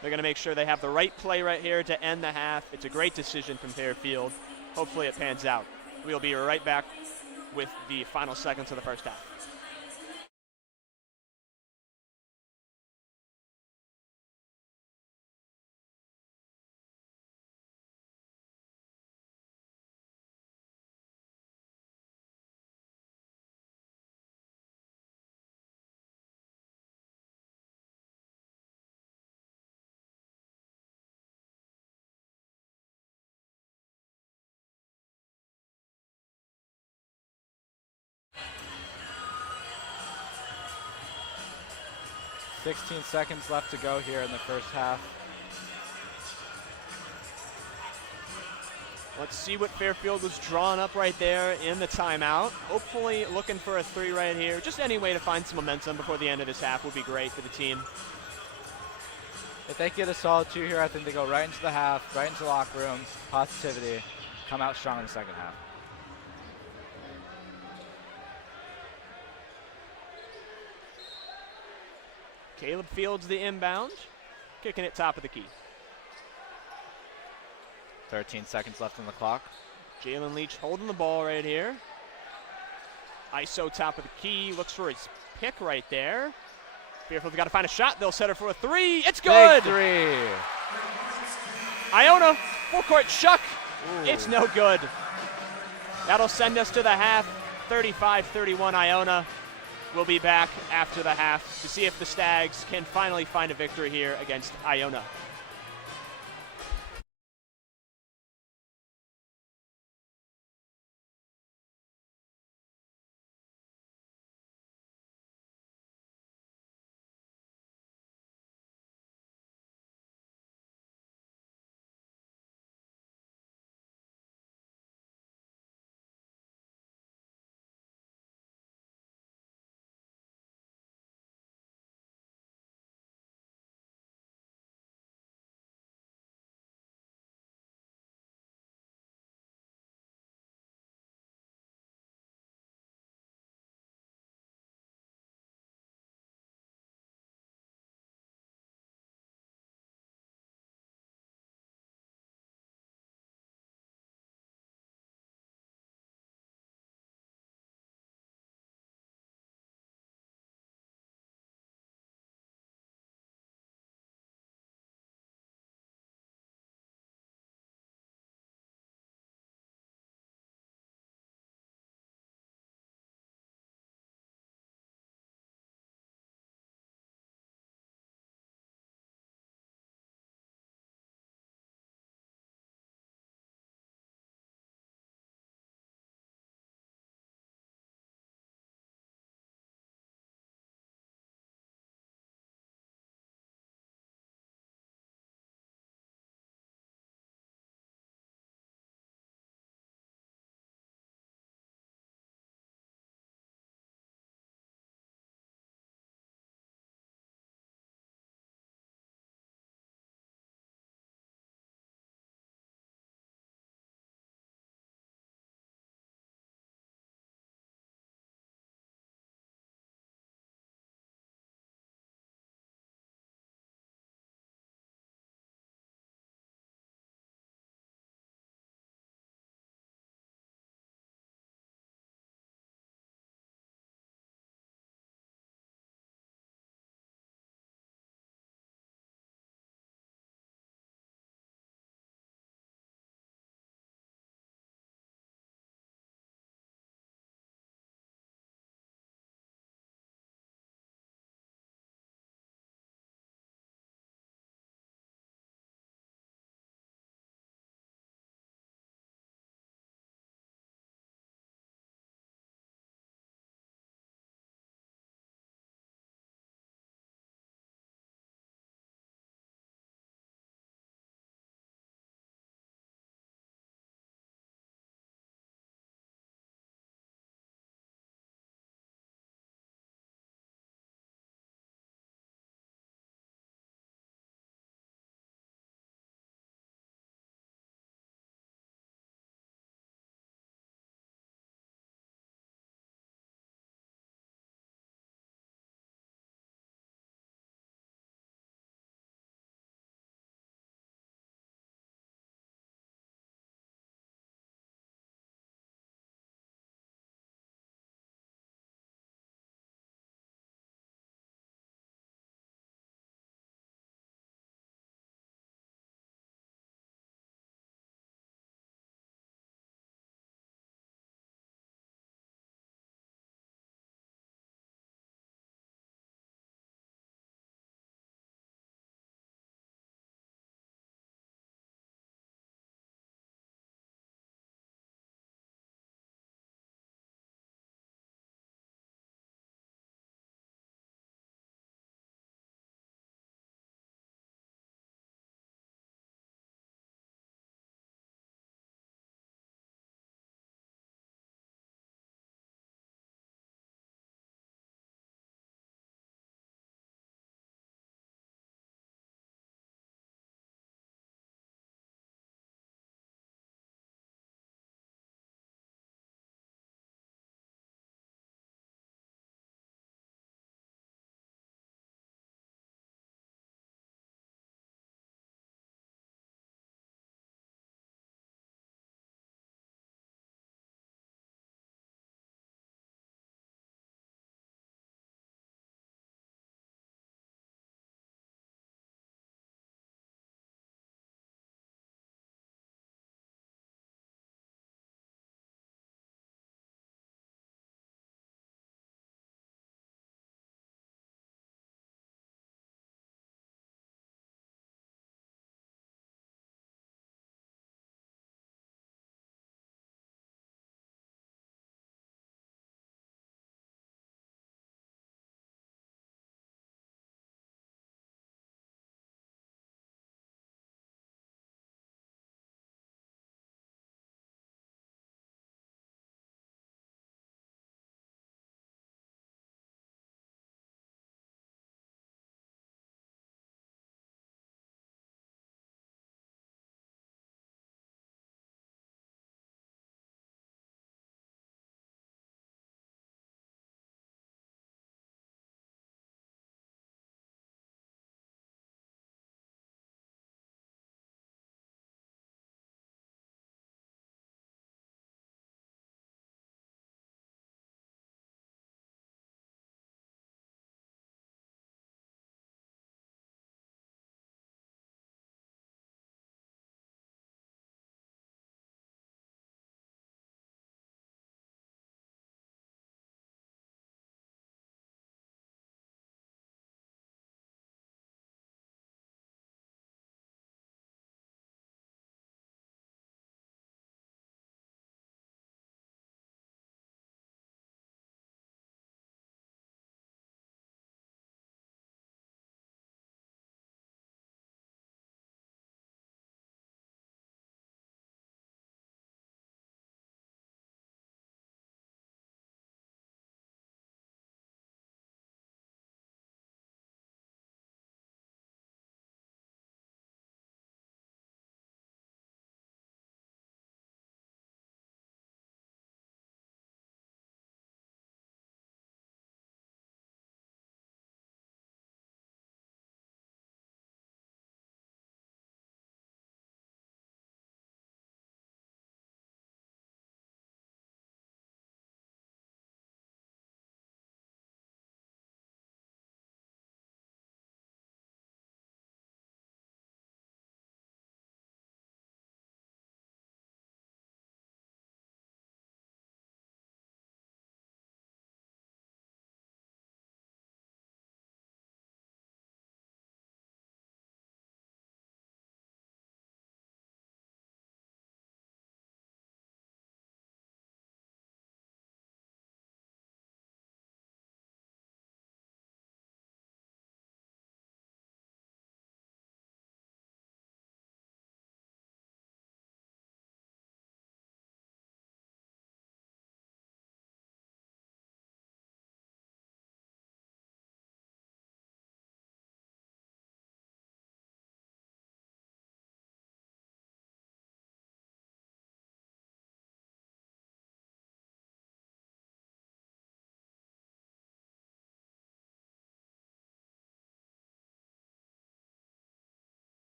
They're going to make sure they have the right play right here to end the half. It's a great decision from Fairfield. Hopefully it pans out. We'll be right back with the final seconds of the first half. $16 seconds left to go here in the first half. Let's see what Fairfield was drawing up right there in the timeout. Hopefully looking for a three right here. Just any way to find some momentum before the end of this half would be great for the team. If they get a solid 2 here, I think they go right into the half, right into the locker room, positivity, come out strong in the second half. Caleb Fields the inbound, kicking it top of the key. 13 seconds left on the clock. Jalen Leach holding the ball right here. ISO top of the key, looks for his pick right there. Fairfield's got to find a shot. They'll set her for a three. It's good. Big three. Iona, full court chuck. Ooh. It's no good. That'll send us to the half. 35-31 Iona. We'll be back after the half to see if the Stags can finally find a victory here against Iona.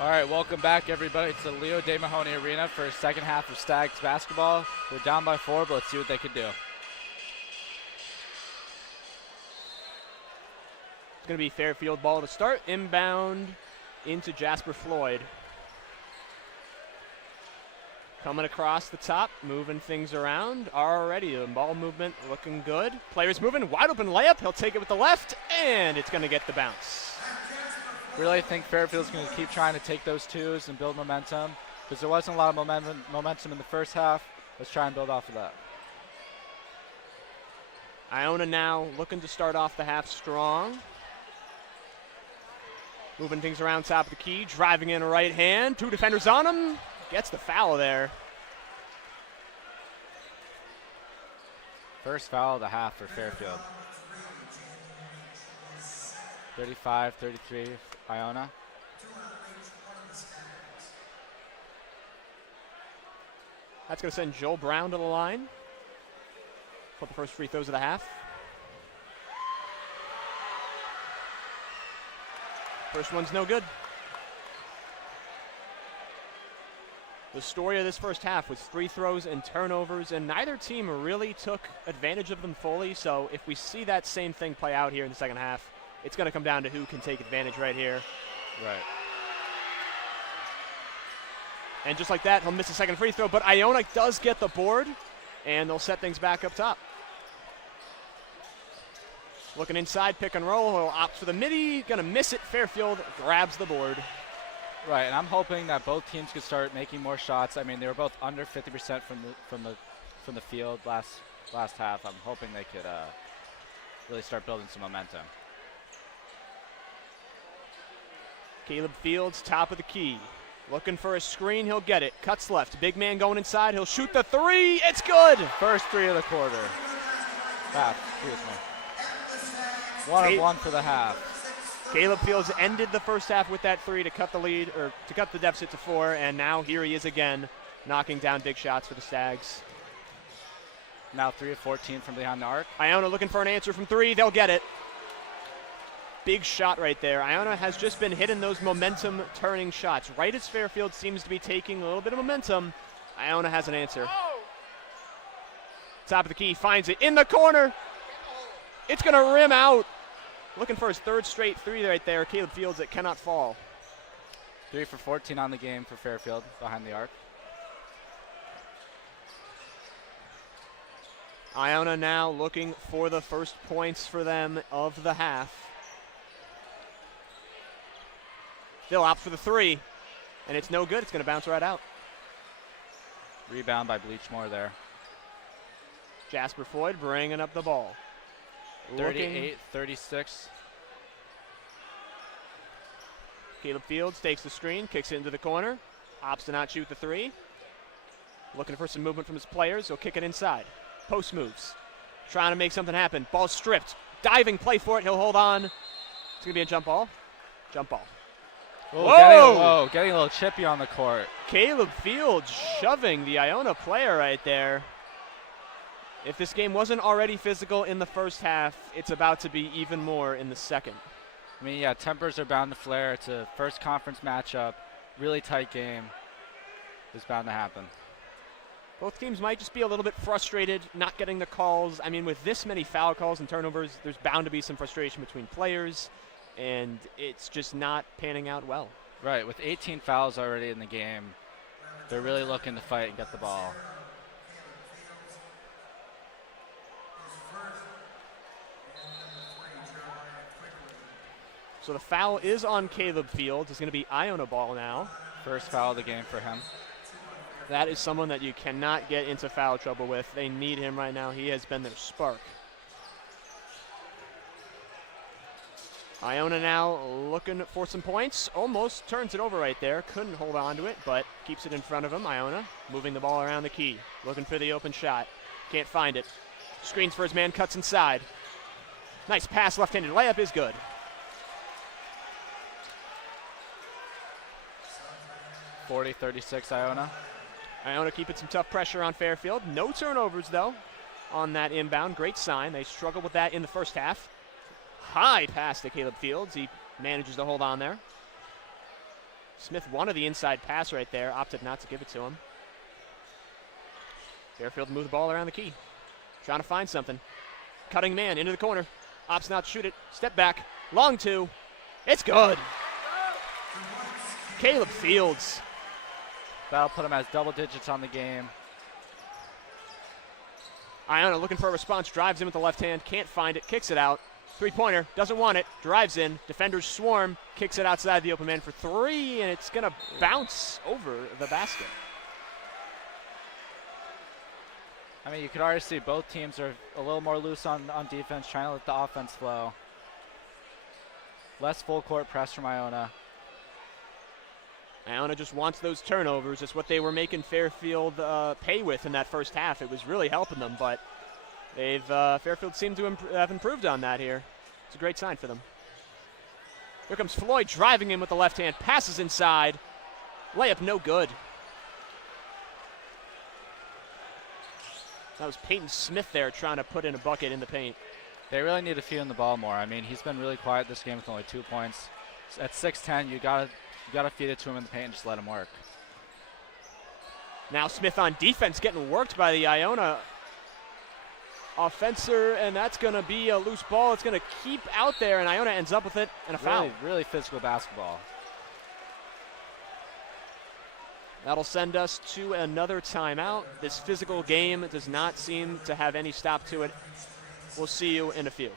All right, welcome back, everybody, to the Leo De Mahoney Arena for the second half of Stags basketball. They're down by 4, but let's see what they can do. It's going to be Fairfield ball to start. Inbound into Jasper Floyd. Coming across the top, moving things around. Already the ball movement looking good. Players moving, wide open layup. He'll take it with the left, and it's going to get the bounce. Really think Fairfield's going to keep trying to take those twos and build momentum because there wasn't a lot of momentum in the first half. Let's try and build off of that. Iona now looking to start off the half strong. Moving things around top of the key, driving in a right hand. 2 defenders on him. Gets the foul there. First foul of the half for Fairfield. 35-33, Iona. That's going to send Joel Brown to the line for the first free throws of the half. First one's no good. The story of this first half was free throws and turnovers, and neither team really took advantage of them fully. So if we see that same thing play out here in the second half, it's going to come down to who can take advantage right here. Right. And just like that, he'll miss a second free throw, but Iona does get the board, and they'll set things back up top. Looking inside, pick and roll. He'll opt for the midi. Going to miss it. Fairfield grabs the board. Right, and I'm hoping that both teams could start making more shots. I mean, they were both under 50% from the field last half. I'm hoping they could really start building some momentum. Caleb Fields, top of the key. Looking for a screen, he'll get it. Cuts left. Big man going inside. He'll shoot the three. It's good. First three of the quarter. Excuse me. 1 of 1 for the half. Caleb Fields ended the first half with that three to cut the lead, or to cut the deficit to 4, and now here he is again, knocking down big shots for the Stags. Now 3 of 14 from behind the arc. Iona looking for an answer from 3. They'll get it. Big shot right there. Iona has just been hitting those momentum-turning shots. Right as Fairfield seems to be taking a little bit of momentum, Iona has an answer. Top of the key, finds it in the corner. It's going to rim out. Looking for his third straight 3 right there. Caleb Fields that cannot fall. 3 for 14 on the game for Fairfield behind the arc. Iona now looking for the first points for them of the half. They'll opt for the 3, and it's no good. It's going to bounce right out. Rebound by Bleachmore there. Jasper Floyd bringing up the ball. 38-36. Caleb Fields takes the screen, kicks it into the corner. Opts to not shoot the 3. Looking for some movement from his players. He'll kick it inside. Post moves. Trying to make something happen. Ball stripped. Diving play for it. He'll hold on. It's going to be a jump ball. Jump ball. Whoa! Getting a little chippy on the court. Caleb Fields shoving the Iona player right there. If this game wasn't already physical in the first half, it's about to be even more in the second. I mean, yeah, tempers are bound to flare. It's a first conference matchup. Really tight game. It's bound to happen. Both teams might just be a little bit frustrated not getting the calls. I mean, with this many foul calls and turnovers, there's bound to be some frustration between players, and it's just not panning out well. Right, with 18 fouls already in the game, they're really looking to fight and get the ball. So the foul is on Caleb Fields. It's going to be Iona ball now. First foul of the game for him. That is someone that you cannot get into foul trouble with. They need him right now. He has been their spark. Iona now looking for some points. Almost turns it over right there. Couldn't hold on to it, but keeps it in front of him. Iona moving the ball around the key. Looking for the open shot. Can't find it. Screens for his man, cuts inside. Nice pass, left-handed layup is good. (40-36) Iona. Iona keeping some tough pressure on Fairfield. No turnovers, though, on that inbound. Great sign. They struggled with that in the first half. High pass to Caleb Fields. He manages to hold on there. Smith wanted the inside pass right there, opted not to give it to him. Fairfield moved the ball around the key, trying to find something. Cutting man into the corner, opts not to shoot it, step back, long two, it's good. Caleb Fields. That'll put him as double digits on the game. Iona looking for a response, drives in with the left hand, can't find it, kicks it out. Three-pointer, doesn't want it, drives in, defenders swarm, kicks it outside the open man for three, and it's gonna bounce over the basket. I mean, you could already see both teams are a little more loose on defense, trying to let the offense flow. Less full court press from Iona. Iona just wants those turnovers. It's what they were making Fairfield pay with in that first half. It was really helping them, but Fairfield seemed to have improved on that here. It's a great sign for them. Here comes Floyd driving in with the left hand, passes inside. Layup no good. That was Peyton Smith there trying to put in a bucket in the paint. They really need to feed him the ball more. I mean, he's been really quiet this game with only 2 points. At 6'10", you gotta feed it to him in the paint and just let him work. Now Smith on defense, getting worked by the Iona offenser, and that's going to be a loose ball. It's going to keep out there, and Iona ends up with it and a foul. Really physical basketball. That'll send us to another timeout. This physical game does not seem to have any stop to it. We'll see you in a few.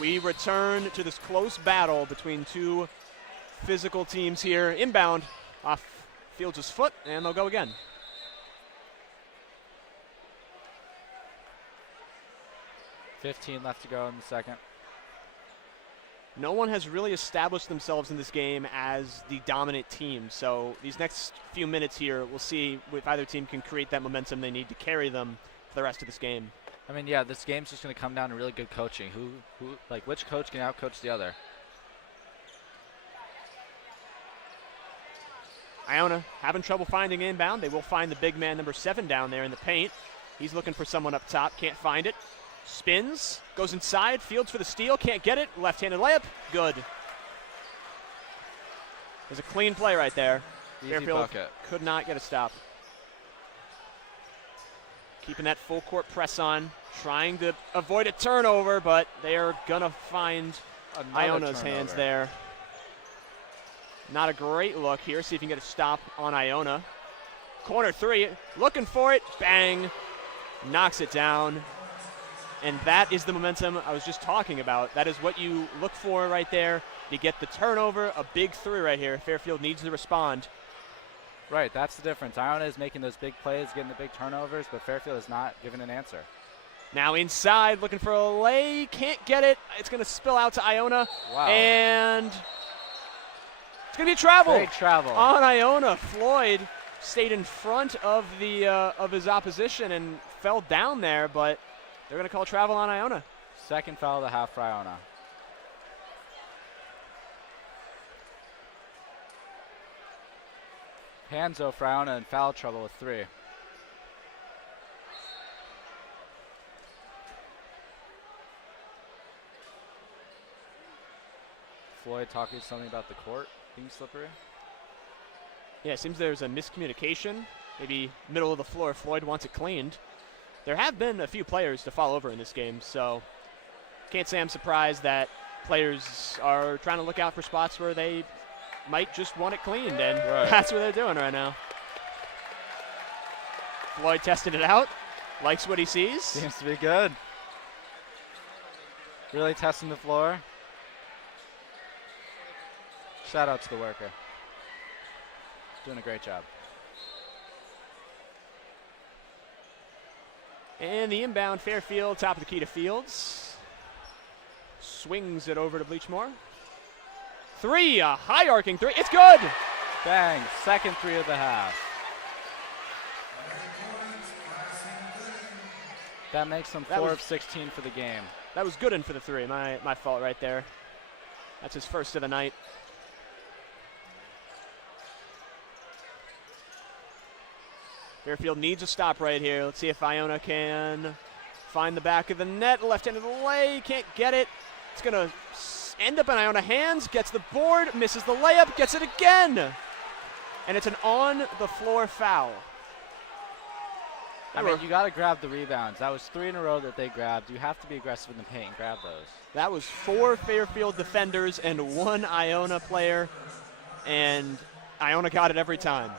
We return to this close battle between two physical teams here. Inbound off Fields' foot, and they'll go again. $15 left to go in the second. No one has really established themselves in this game as the dominant team. So these next few minutes here, we'll see if either team can create that momentum they need to carry them for the rest of this game. I mean, yeah, this game's just going to come down to really good coaching. Which coach can outcoach the other? Iona having trouble finding inbound. They will find the big man, number 7, down there in the paint. He's looking for someone up top, can't find it. Spins, goes inside, Fields for the steal, can't get it. Left-handed layup, good. There's a clean play right there. Easy Fairfield bucket. could not get a stop. Keeping that full court press on, trying to avoid a turnover, but they are going to find Iona's hands there. Not a great look here. See if you can get a stop on Iona. Corner three, looking for it. Bang. Knocks it down. And that is the momentum I was just talking about. That is what you look for right there. You get the turnover, a big three right here. Fairfield needs to respond. Right, that's the difference. Iona is making those big plays, getting the big turnovers, but Fairfield is not giving an answer. Now inside, looking for a lay. Can't get it. It's going to spill out to Iona. Wow. And it's going to be a travel. Great travel. On Iona. Floyd stayed in front of the of his opposition and fell down there, but they're going to call travel on Iona. Second foul of the half for Iona. Panzo for Iona in foul trouble with 3. Floyd talking something about the court being slippery. Yeah, it seems there's a miscommunication. Maybe middle of the floor, Floyd wants it cleaned. There have been a few players to fall over in this game, so can't say I'm surprised that players are trying to look out for spots where they might just want it cleaned, and that's what they're doing right now. Floyd testing it out, likes what he sees. Seems to be good. Really testing the floor. Shout out to the worker. Doing a great job. And the inbound, Fairfield, top of the key to Fields. Swings it over to Bleachmore. 3, a high arcing 3, it's good! Bang, second 3 of the half. That makes him 4 of 16 for the game. That was Gooden for the 3, my fault right there. That's his first of the night. Fairfield needs a stop right here. Let's see if Iona can find the back of the net. Left-handed lay, can't get it. It's going to end up in Iona hands, gets the board, misses the layup, gets it again. And it's an on-the-floor foul. I mean, you got to grab the rebounds. That was 3 in a row that they grabbed. You have to be aggressive in the paint and grab those. That was 4 Fairfield defenders and 1 Iona player, and Iona got it every time.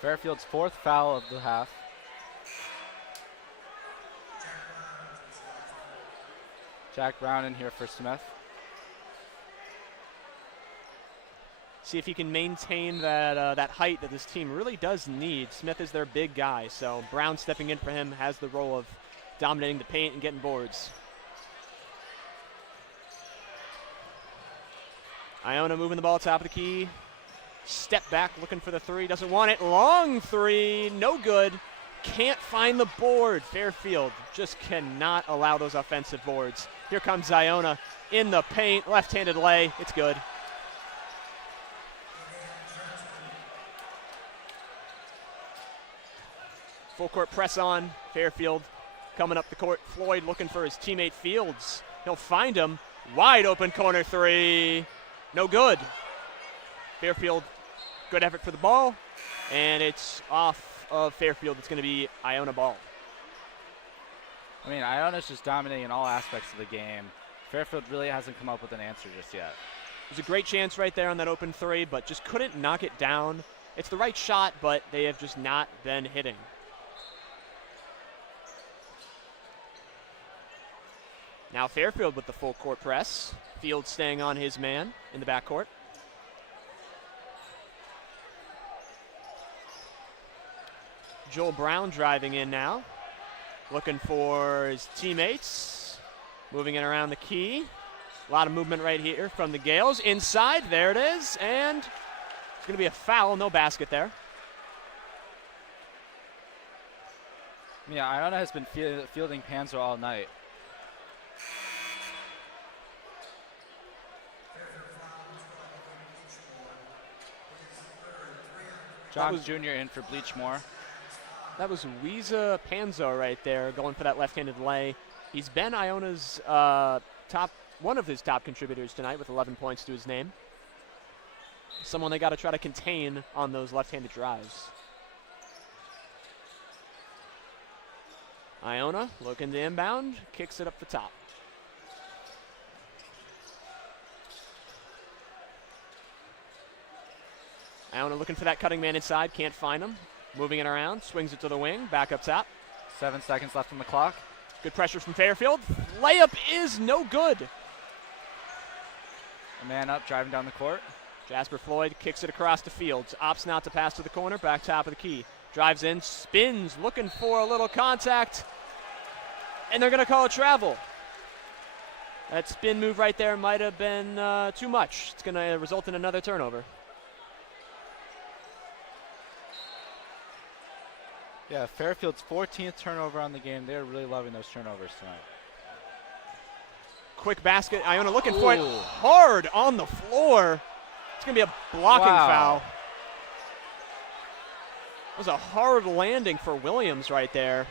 Fairfield's 4th foul of the half. Jack Brown in here for Smith. See if he can maintain that height that this team really does need. Smith is their big guy, so Brown stepping in for him has the role of dominating the paint and getting boards. Iona moving the ball top of the key. Step back looking for the 3, doesn't want it. Long 3, no good. Can't find the board. Fairfield just cannot allow those offensive boards. Here comes Iona in the paint, left-handed lay, it's good. Full court press on, Fairfield coming up the court. Floyd looking for his teammate Fields. He'll find him, wide open corner 3, no good. Fairfield, good effort for the ball, and it's off of Fairfield. It's going to be Iona ball. I mean, Iona's just dominating in all aspects of the game. Fairfield really hasn't come up with an answer just yet. There's a great chance right there on that open 3, but just couldn't knock it down. It's the right shot, but they have just not been hitting. Now Fairfield with the full court press. Field staying on his man in the backcourt. Joel Brown driving in now. Looking for his teammates. Moving it around the key. A lot of movement right here from the Gales. Inside, there it is. And it's going to be a foul, no basket there. Yeah, Iona has been fielding Panzer all night. Johns Jr. in for Bleachmore. That was Wiesa Panzo right there going for that left-handed lay. He's been Iona's one of his top contributors tonight with 11 points to his name. Someone they got to try to contain on those left-handed drives. Iona looking to inbound, kicks it up the top. Iona looking for that cutting man inside, can't find him. Moving it around, swings it to the wing, back up top. 7 seconds left on the clock. Good pressure from Fairfield. Layup is no good. A man up, driving down the court. Jasper Floyd kicks it across the field. Opts not to pass to the corner, back top of the key. Drives in, spins, looking for a little contact. And they're going to call a travel. That spin move right there might have been too much. It's going to result in another turnover. Yeah, Fairfield's 14th turnover on the game. They're really loving those turnovers tonight. Quick basket. Iona looking for it hard on the floor. It's going to be a blocking foul. It was a hard landing for Williams right there.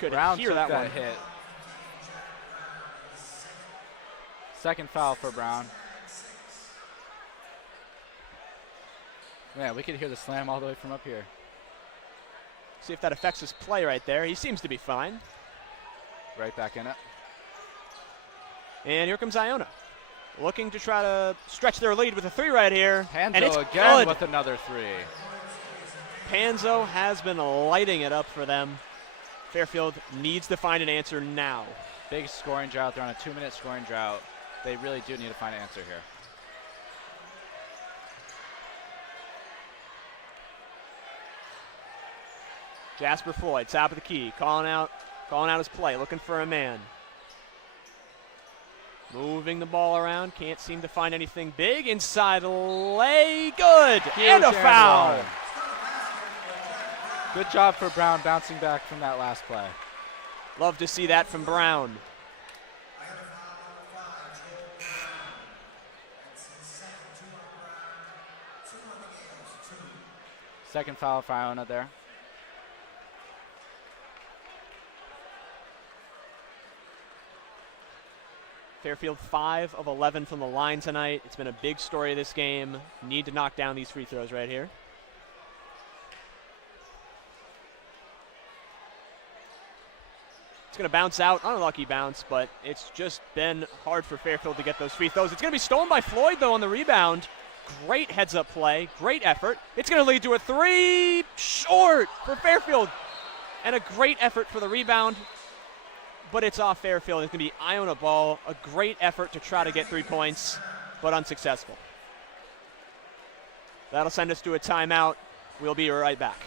Couldn't Brown hear took that that one. hit. Second foul for Brown. Yeah, we could hear the slam all the way from up here. See if that affects his play right there. He seems to be fine. Right back in it. And here comes Iona. Looking to try to stretch their lead with a three right here. Panzo and it's again good. with another three. Panzo has been lighting it up for them. Fairfield needs to find an answer now. Big scoring drought. They're on a 2-minute scoring drought. They really do need to find an answer here. Jasper Floyd, top of the key, calling out his play, looking for a man. Moving the ball around, can't seem to find anything big. Inside lay, good, and a foul. Good job for Brown bouncing back from that last play. Love to see that from Brown. Second foul for Iona there. Fairfield 5 of 11 from the line tonight. It's been a big story of this game. Need to knock down these free throws right here. It's going to bounce out, unlucky bounce, but it's just been hard for Fairfield to get those free throws. It's going to be stolen by Floyd, though, on the rebound. Great heads-up play, great effort. It's going to lead to a three, short for Fairfield. And a great effort for the rebound, but it's off Fairfield. It's going to be Iona ball. A great effort to try to get 3 points, but unsuccessful. That'll send us to a timeout. We'll be right back.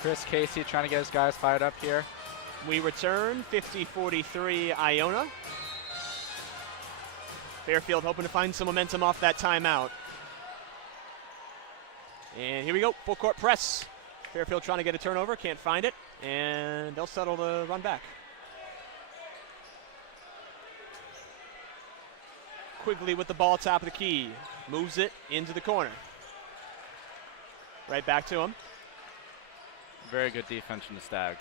Chris Casey trying to get his guys fired up here. We return 50-43 Iona. Fairfield hoping to find some momentum off that timeout. And here we go, full court press. Fairfield trying to get a turnover, can't find it, and they'll settle the run back. Quigley with the ball, top of the key, moves it into the corner. Right back to him. Very good defense from the Stags.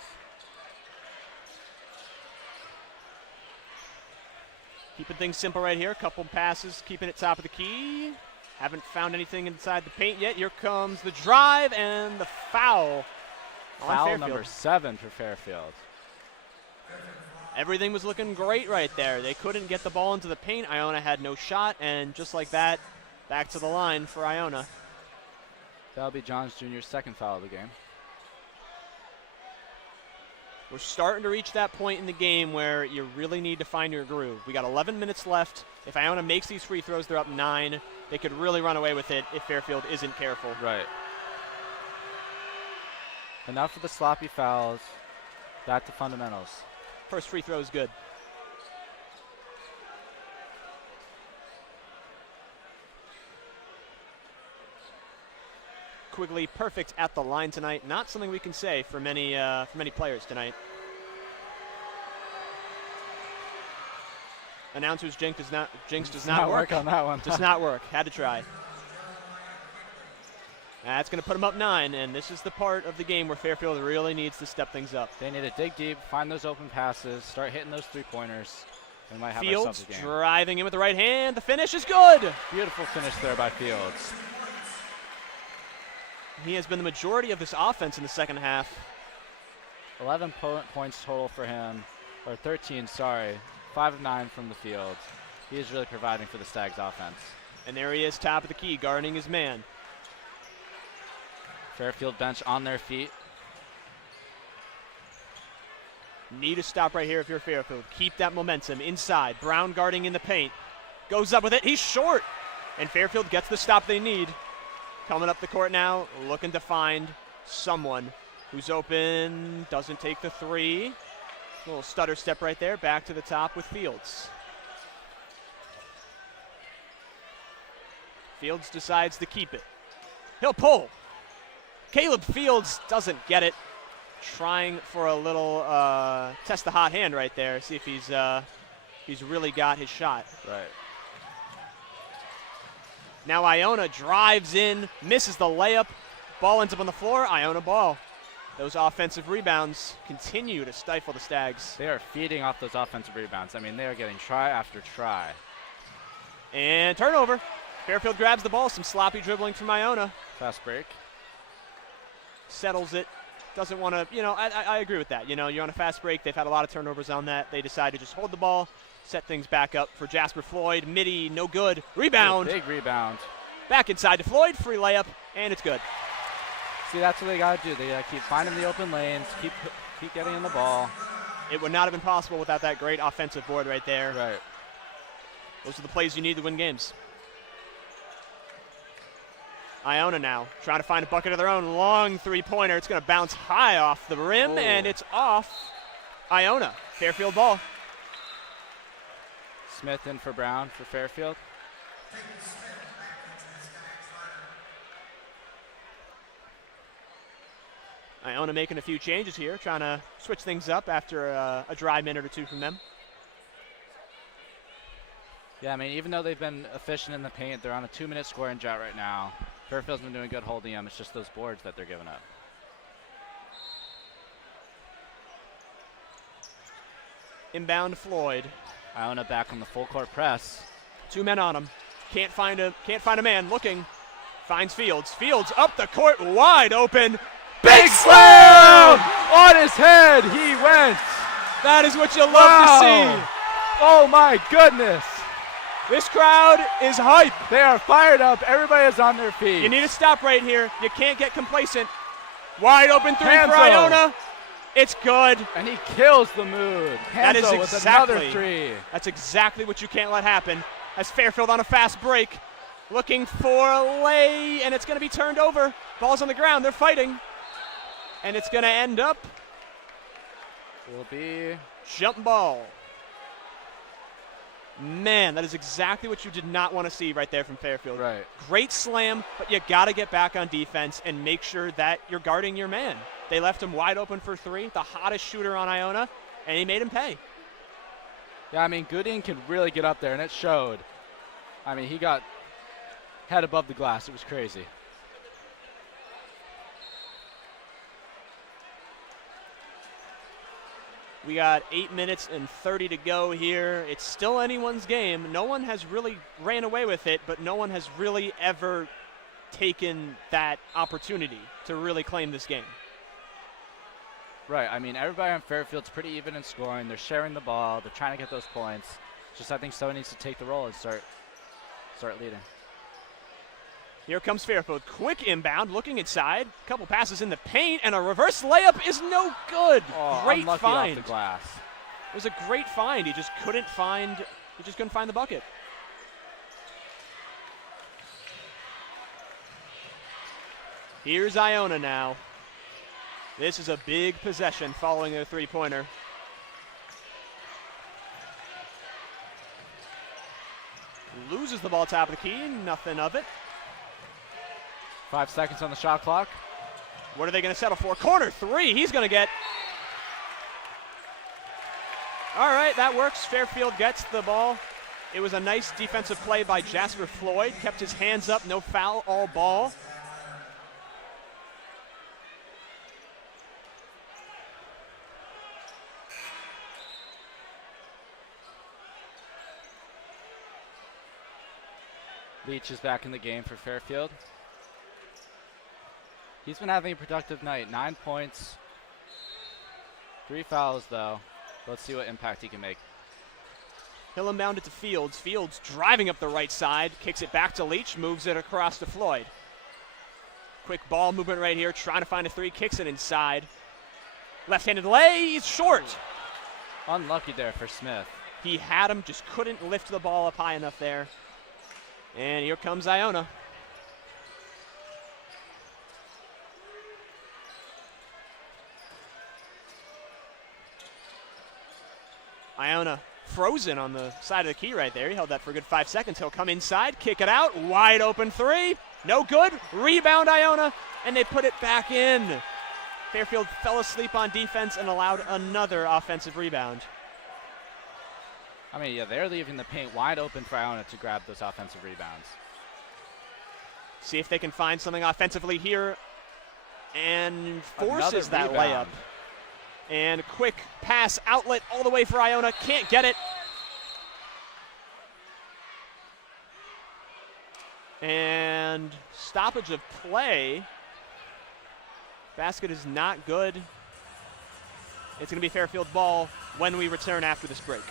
Keeping things simple right here. Couple passes, keeping it top of the key. Haven't found anything inside the paint yet. Here comes the drive and the foul. Foul number 7 for Fairfield. Everything was looking great right there. They couldn't get the ball into the paint. Iona had no shot, and just like that, back to the line for Iona. That'll be Johns Jr.'s second foul of the game. We're starting to reach that point in the game where you really need to find your groove. We got 11 minutes left. If Iona makes these free throws, they're up 9. They could really run away with it if Fairfield isn't careful. Right. Enough of the sloppy fouls. Back to fundamentals. First free throw is good. Quigley perfect at the line tonight. Not something we can say for many players tonight. Announcer's jinx does not work on that one. Does not work. Had to try. That's going to put them up 9, and this is the part of the game where Fairfield really needs to step things up. They need to dig deep, find those open passes, start hitting those three-pointers, and might have Fields ourselves a game. driving in with the right hand. The finish is good. Beautiful finish there by Fields. He has been the majority of this offense in the second half. 11 points total for him, or 13, sorry. 5 of 9 from the field. He is really providing for the Stags offense. And there he is, top of the key, guarding his man. Fairfield bench on their feet. Need to stop right here if you're Fairfield. Keep that momentum inside. Brown guarding in the paint. Goes up with it. He's short. And Fairfield gets the stop they need. Coming up the court now, looking to find someone who's open. Doesn't take the 3. Little stutter step right there. Back to the top with Fields. Fields decides to keep it. He'll pull. Caleb Fields doesn't get it. Trying for a little test the hot hand right there. See if he's really got his shot. Right. Now Iona drives in, misses the layup. Ball ends up on the floor. Iona ball. Those offensive rebounds continue to stifle the Stags. They are feeding off those offensive rebounds. I mean, they are getting try after try. And turnover. Fairfield grabs the ball. Some sloppy dribbling from Iona. Fast break. Settles it. Doesn't want to, I agree with that. You're on a fast break. They've had a lot of turnovers on that. They decide to just hold the ball, set things back up for Jasper Floyd. Midi, no good. Rebound. Big rebound. Back inside to Floyd. Free layup, and it's good. See, that's what they got to do. They got to keep finding the open lanes, keep getting in the ball. It would not have been possible without that great offensive board right there. Right. Those are the plays you need to win games. Iona now trying to find a bucket of their own. Long three-pointer. It's going to bounce high off the rim, and it's off Iona. Fairfield ball. Smith in for Brown for Fairfield. Iona making a few changes here, trying to switch things up after a dry minute or two from them. Yeah, I mean, even though they've been efficient in the paint, they're on a 2-minute scoring drought right now. Fairfield's been doing good holding them. It's just those boards that they're giving up. Inbound Floyd. Iona back on the full court press. 2 men on him. Can't find a man. Looking. Finds Fields. Fields up the court, wide open. Big slam! On his head, he went. That is what you love to see. Oh my goodness. This crowd is hype. They are fired up. Everybody is on their feet. You need to stop right here. You can't get complacent. Wide open 3 Hanzo. for Iona. It's good. And he kills the mood. That is Hanzo with another 3. That's exactly what you can't let happen. As Fairfield on a fast break. Looking for a lay, and it's going to be turned over. Ball's on the ground. They're fighting. And it's going to end up. Will be jump ball. Man, that is exactly what you did not want to see right there from Fairfield. Right. Great slam, but you got to get back on defense and make sure that you're guarding your man. They left him wide open for three, the hottest shooter on Iona, and he made him pay. Yeah, I mean, Gooding can really get up there, and it showed. I mean, he got head above the glass. It was crazy. We got 8 minutes and 30 to go here. It's still anyone's game. No one has really ran away with it, but no one has really ever taken that opportunity to really claim this game. Right. I mean, everybody on Fairfield's pretty even in scoring. They're sharing the ball. They're trying to get those points. Just I think someone needs to take the role and start leading. Here comes Fairfield. Quick inbound, looking inside. Couple passes in the paint, and a reverse layup is no good. Oh, great unlucky find. off the glass. It was a great find. He just couldn't find the bucket. Here's Iona now. This is a big possession following their three-pointer. Loses the ball top of the key, nothing of it. 5 seconds on the shot clock. What are they going to settle for? Corner three, he's going to get. All right, that works. Fairfield gets the ball. It was a nice defensive play by Jasper Floyd. Kept his hands up, no foul, all ball. Leach is back in the game for Fairfield. He's been having a productive night. 9 points, 3 fouls though. Let's see what impact he can make. He'll inbound it to Fields. Fields driving up the right side, kicks it back to Leach, moves it across to Floyd. Quick ball movement right here, trying to find a three, kicks it inside. Left-handed lay, he's short. Unlucky there for Smith. He had him, just couldn't lift the ball up high enough there. And here comes Iona. Iona frozen on the side of the key right there. He held that for a good 5 seconds. He'll come inside, kick it out, wide open three. No good. Rebound Iona, and they put it back in. Fairfield fell asleep on defense and allowed another offensive rebound. I mean, yeah, they're leaving the paint wide open for Iona to grab those offensive rebounds. See if they can find something offensively here. And forces that layup. And quick pass outlet all the way for Iona. Can't get it. And stoppage of play. Basket is not good. It's going to be Fairfield ball when we return after this break.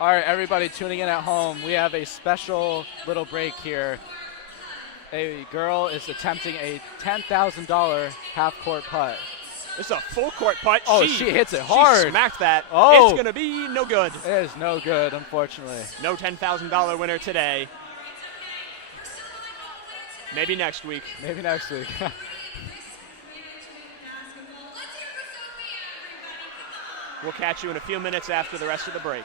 All right, everybody tuning in at home, we have a special little break here. A girl is attempting a $10,000 half-court putt. This is a full-court putt. Oh, she hits it hard. She smacked that. Oh. It's going to be no good. It is no good, unfortunately. No $10,000 winner today. Maybe next week. Maybe next week. We'll catch you in a few minutes after the rest of the break.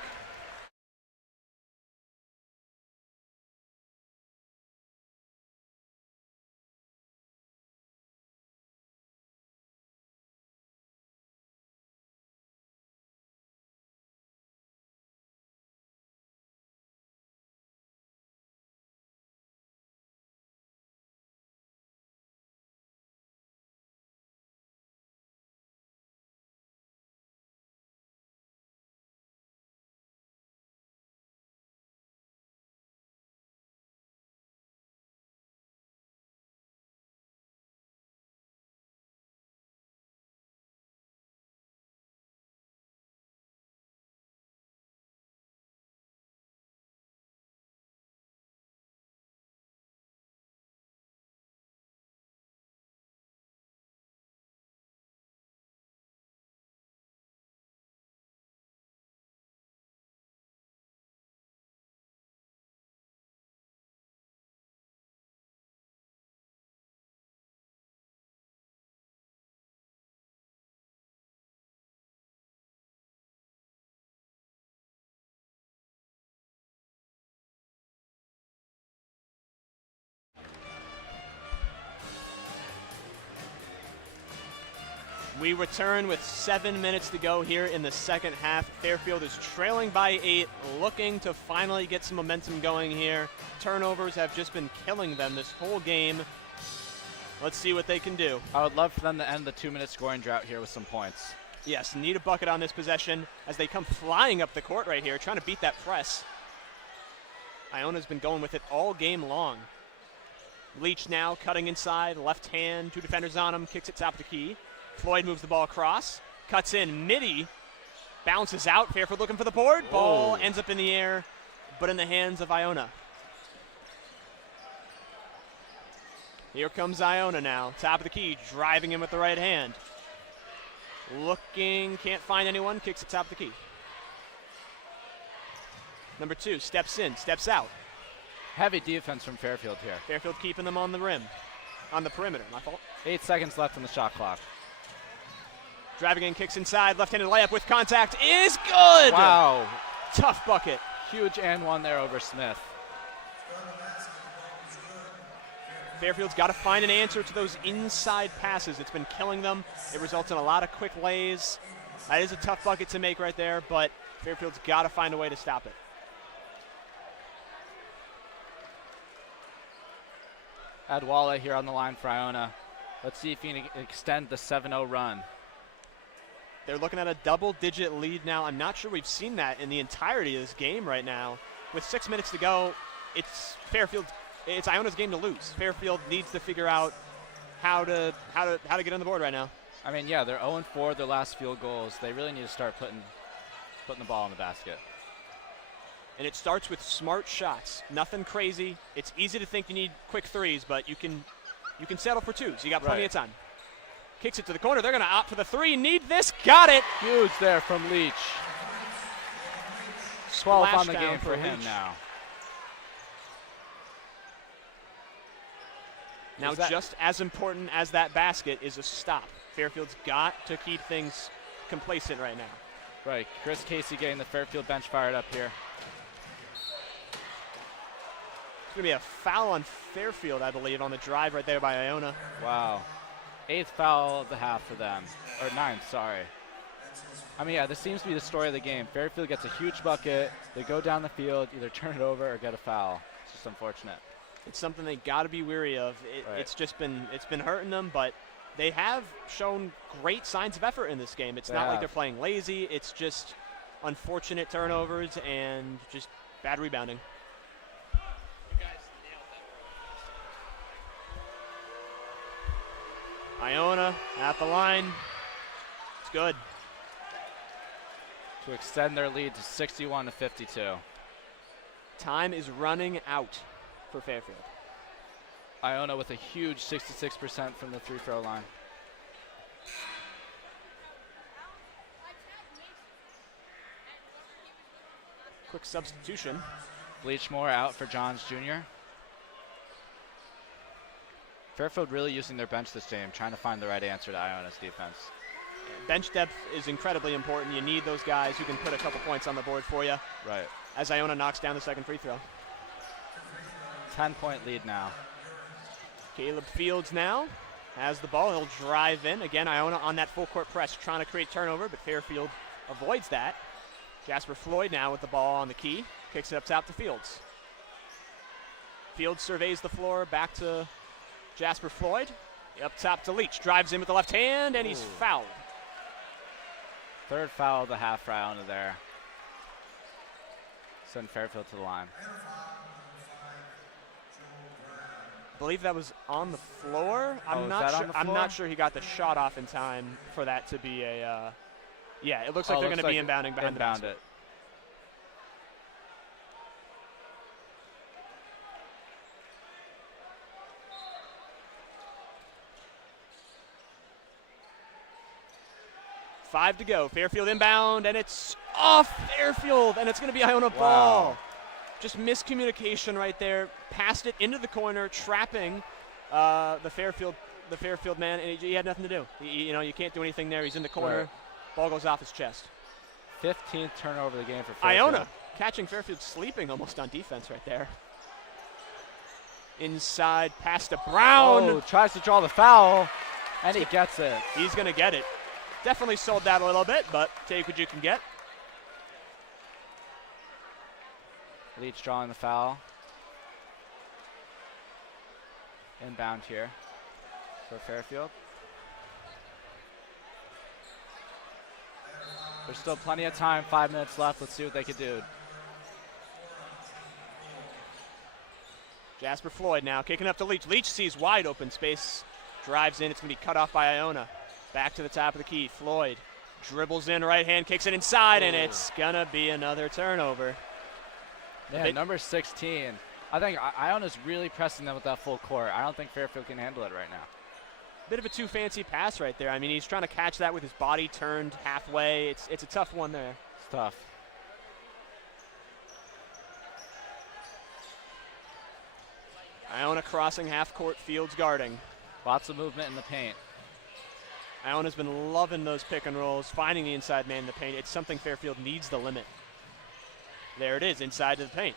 We return with 7 minutes to go here in the second half. Fairfield is trailing by 8, looking to finally get some momentum going here. Turnovers have just been killing them this whole game. Let's see what they can do. I would love for them to end the 2-minute scoring drought here with some points. Yes, need a bucket on this possession as they come flying up the court right here, trying to beat that press. Iona's been going with it all game long. Leach now cutting inside, left hand, 2 defenders on him, kicks it top of the key. Floyd moves the ball across, cuts in, midi, bounces out. Fairfield looking for the board. Whoa. Ball ends up in the air, but in the hands of Iona. Here comes Iona now, top of the key, driving in with the right hand. Looking, can't find anyone, kicks it top of the key. Number 2 steps in, steps out. Heavy defense from Fairfield here. Fairfield keeping them on the rim, on the perimeter, my fault. 8 seconds left on the shot clock. Driving in, kicks inside, left-handed layup with contact is good! Wow. Tough bucket. Huge and one there over Smith. Fairfield's got to find an answer to those inside passes. It's been killing them. It results in a lot of quick lays. That is a tough bucket to make right there, but Fairfield's got to find a way to stop it. Adwala here on the line for Iona. Let's see if he can extend the 7-0 run. They're looking at a double-digit lead now. I'm not sure we've seen that in the entirety of this game right now. With 6 minutes to go, it's Iona's game to lose. Fairfield needs to figure out how to get on the board right now. I mean, yeah, they're 0-4 their last field goals. They really need to start putting the ball in the basket. And it starts with smart shots. Nothing crazy. It's easy to think you need quick threes, but you can settle for 2s. You got plenty of time. Kicks it to the corner. They're going to opt for the 3. Need this. Got it. Huge there from Leach. 12 on the Splashdown game for him Leach. now. Now, just as important as that basket is a stop. Fairfield's got to keep things complacent right now. Right. Chris Casey getting the Fairfield bench fired up here. It's going to be a foul on Fairfield, I believe, on the drive right there by Iona. Wow. 8th foul of the half for them. Or 9th, sorry. I mean, yeah, this seems to be the story of the game. Fairfield gets a huge bucket. They go down the field, either turn it over or get a foul. It's just unfortunate. It's something they got to be weary of. It's been hurting them, but they have shown great signs of effort in this game. It's not like they're playing lazy. It's just unfortunate turnovers and just bad rebounding. Iona at the line. It's good. To extend their lead to 61-52. Time is running out for Fairfield. Iona with a huge 66% from the free-throw line. Quick substitution. Bleachmore out for Johns Jr. Fairfield really using their bench this game, trying to find the right answer to Iona's defense. Bench depth is incredibly important. You need those guys who can put a couple points on the board for you. Right. As Iona knocks down the second free throw. 10-point lead now. Caleb Fields now has the ball. He'll drive in. Again, Iona on that full court press trying to create turnover, but Fairfield avoids that. Jasper Floyd now with the ball on the key. Kicks it up top to Fields. Fields surveys the floor, back to Jasper Floyd. Up top to Leach. Drives in with the left hand, and he's fouled. 3rd foul of the half for Iona there. Send Fairfield to the line. I believe that was on the floor. I'm not sure he got the shot off in time for that to be a. Yeah, it looks like they're going to be inbounding behind the basket. 5 to go. Fairfield inbound, and it's off Fairfield, and it's going to be Iona ball. Just miscommunication right there. Passed it into the corner, trapping the Fairfield man, and he had nothing to do. You can't do anything there. He's in the corner. Right. Ball goes off his chest. 15th turnover of the game for Fairfield. Iona catching Fairfield sleeping almost on defense right there. Inside, pass to Brown. Oh, tries to draw the foul, and he gets it. He's going to get it. Definitely sold that a little bit, but take what you can get. Leach drawing the foul. Inbound here for Fairfield. There's still plenty of time, 5 minutes left. Let's see what they can do. Jasper Floyd now kicking up to Leach. Leach sees wide open space, drives in. It's going to be cut off by Iona. Back to the top of the key. Floyd dribbles in, right hand, kicks it inside, and it's going to be another turnover. Yeah, number 16. I think Iona's really pressing them with that full court. I don't think Fairfield can handle it right now. Bit of a too fancy pass right there. I mean, he's trying to catch that with his body turned halfway. It's a tough one there. It's tough. Iona crossing half court, Fields guarding. Lots of movement in the paint. Iona's been loving those pick and rolls, finding the inside man in the paint. It's something Fairfield needs to limit. There it is, inside of the paint.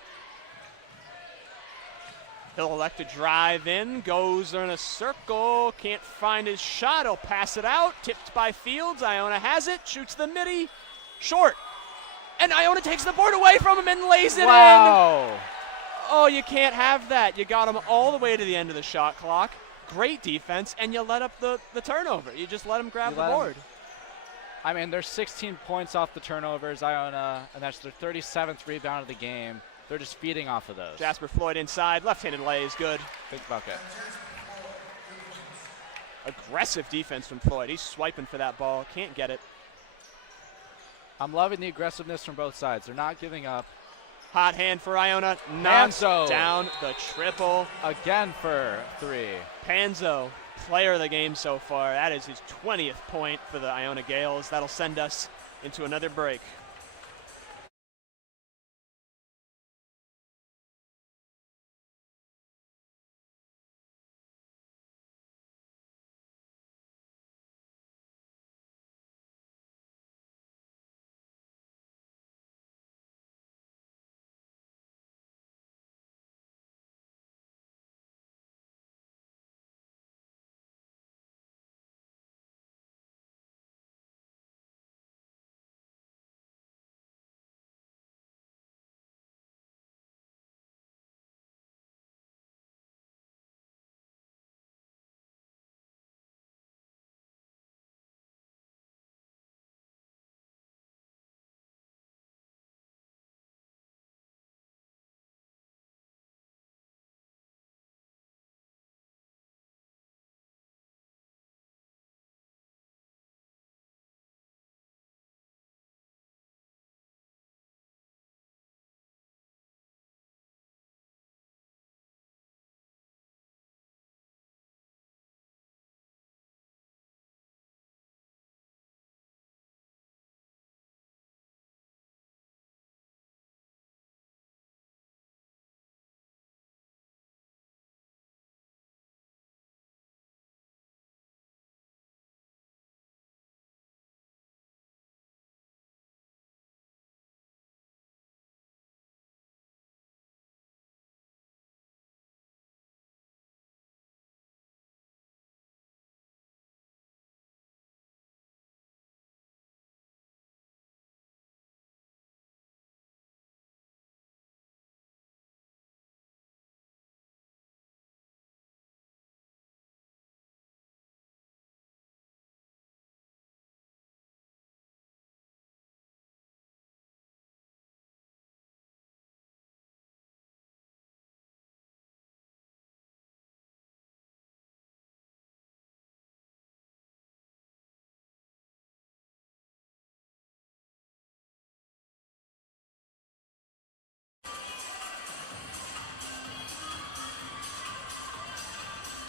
He'll elect to drive in, goes in a circle, can't find his shot, he'll pass it out, tipped by Fields. Iona has it, shoots the midi, short. And Iona takes the board away from him and lays it in. Oh, you can't have that. You got him all the way to the end of the shot clock. Great defense, and you let up the turnover. You just let him grab the board. I mean, there's 16 points off the turnovers, Iona, and that's their 37th rebound of the game. They're just feeding off of those. Jasper Floyd inside, left-handed lay is good. Big bucket. Aggressive defense from Floyd. He's swiping for that ball, can't get it. I'm loving the aggressiveness from both sides. They're not giving up. Hot hand for Iona, knocks Panzo down the triple. Again for 3. Panzo, player of the game so far. That is his 20th point for the Iona Gales. That'll send us into another break.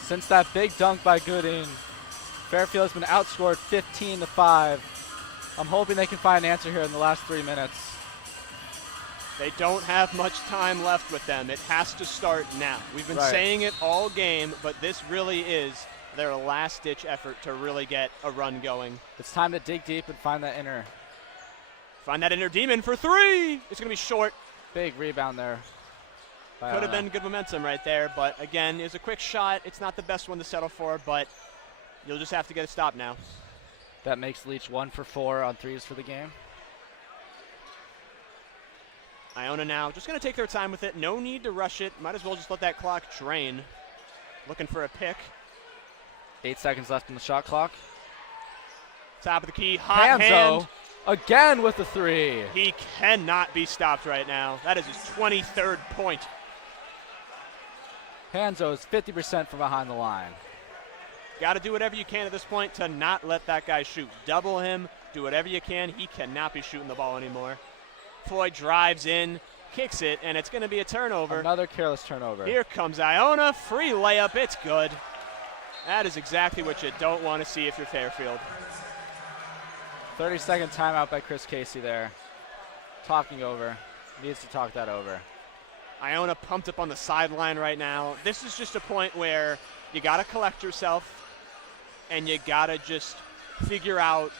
Since that big dunk by Gooding, Fairfield has been outscored 15-5. I'm hoping they can find an answer here in the last 3 minutes. They don't have much time left with them. It has to start now. We've been saying it all game, but this really is their last-ditch effort to really get a run going. It's time to dig deep and find that inner. Find that inner demon for 3. It's going to be short. Big rebound there. Could have been good momentum right there, but again, it was a quick shot. It's not the best one to settle for, but you'll just have to get a stop now. That makes Leach 1 for 4 on threes for the game. Iona now just going to take their time with it. No need to rush it. Might as well just let that clock drain. Looking for a pick. 8 seconds left in the shot clock. Top of the key, hot hand. Again with the 3. He cannot be stopped right now. That is his 23rd point. Hanzo is 50% from behind the line. Got to do whatever you can at this point to not let that guy shoot. Double him, do whatever you can. He cannot be shooting the ball anymore. Floyd drives in, kicks it, and it's going to be a turnover. Another careless turnover. Here comes Iona, free layup, it's good. That is exactly what you don't want to see if you're Fairfield. 30-second timeout by Chris Casey there. Talking over. Needs to talk that over. Iona pumped up on the sideline right now. This is just a point where you got to collect yourself and you got to just figure out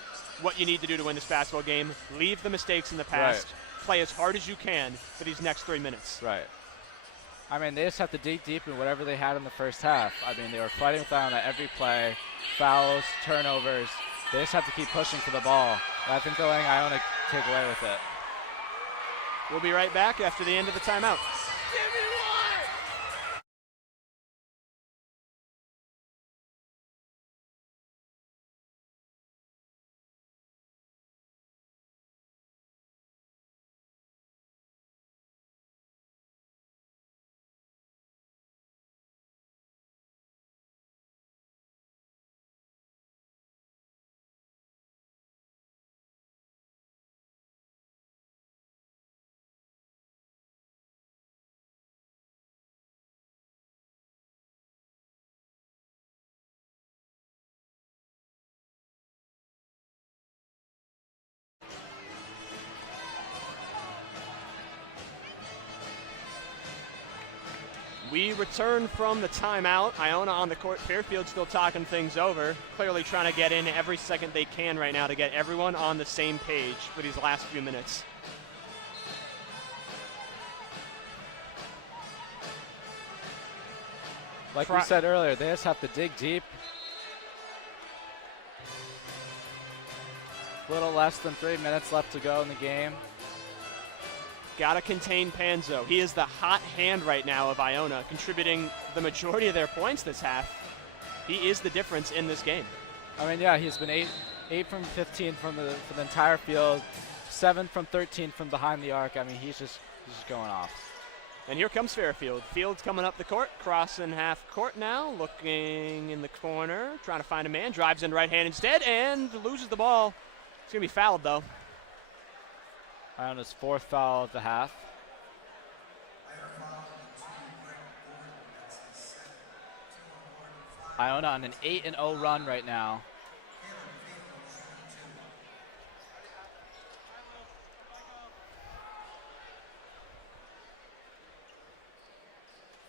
what you need to do to win this basketball game. Leave the mistakes in the past. Right. Play as hard as you can for these next 3 minutes. Right. I mean, they just have to dig deep in whatever they had in the first half. I mean, they were fighting with Iona every play. Fouls, turnovers. They just have to keep pushing for the ball. And I think they're letting Iona take away with it. We'll be right back after the end of the timeout. We return from the timeout. Iona on the court. Fairfield still talking things over. Clearly trying to get in every second they can right now to get everyone on the same page for these last few minutes. Like we said earlier, they just have to dig deep. A little less than 3 minutes left to go in the game. Got to contain Panzo. He is the hot hand right now of Iona, contributing the majority of their points this half. He is the difference in this game. I mean, yeah, he's been 8 from 15 from the entire field, 7 from 13 from behind the arc. I mean, he's just going off. And here comes Fairfield. Field's coming up the court, crossing half court now, looking in the corner, trying to find a man, drives in right hand instead, and loses the ball. It's going to be fouled, though. Iona's 4th foul of the half. Iona on an 8-0 run right now.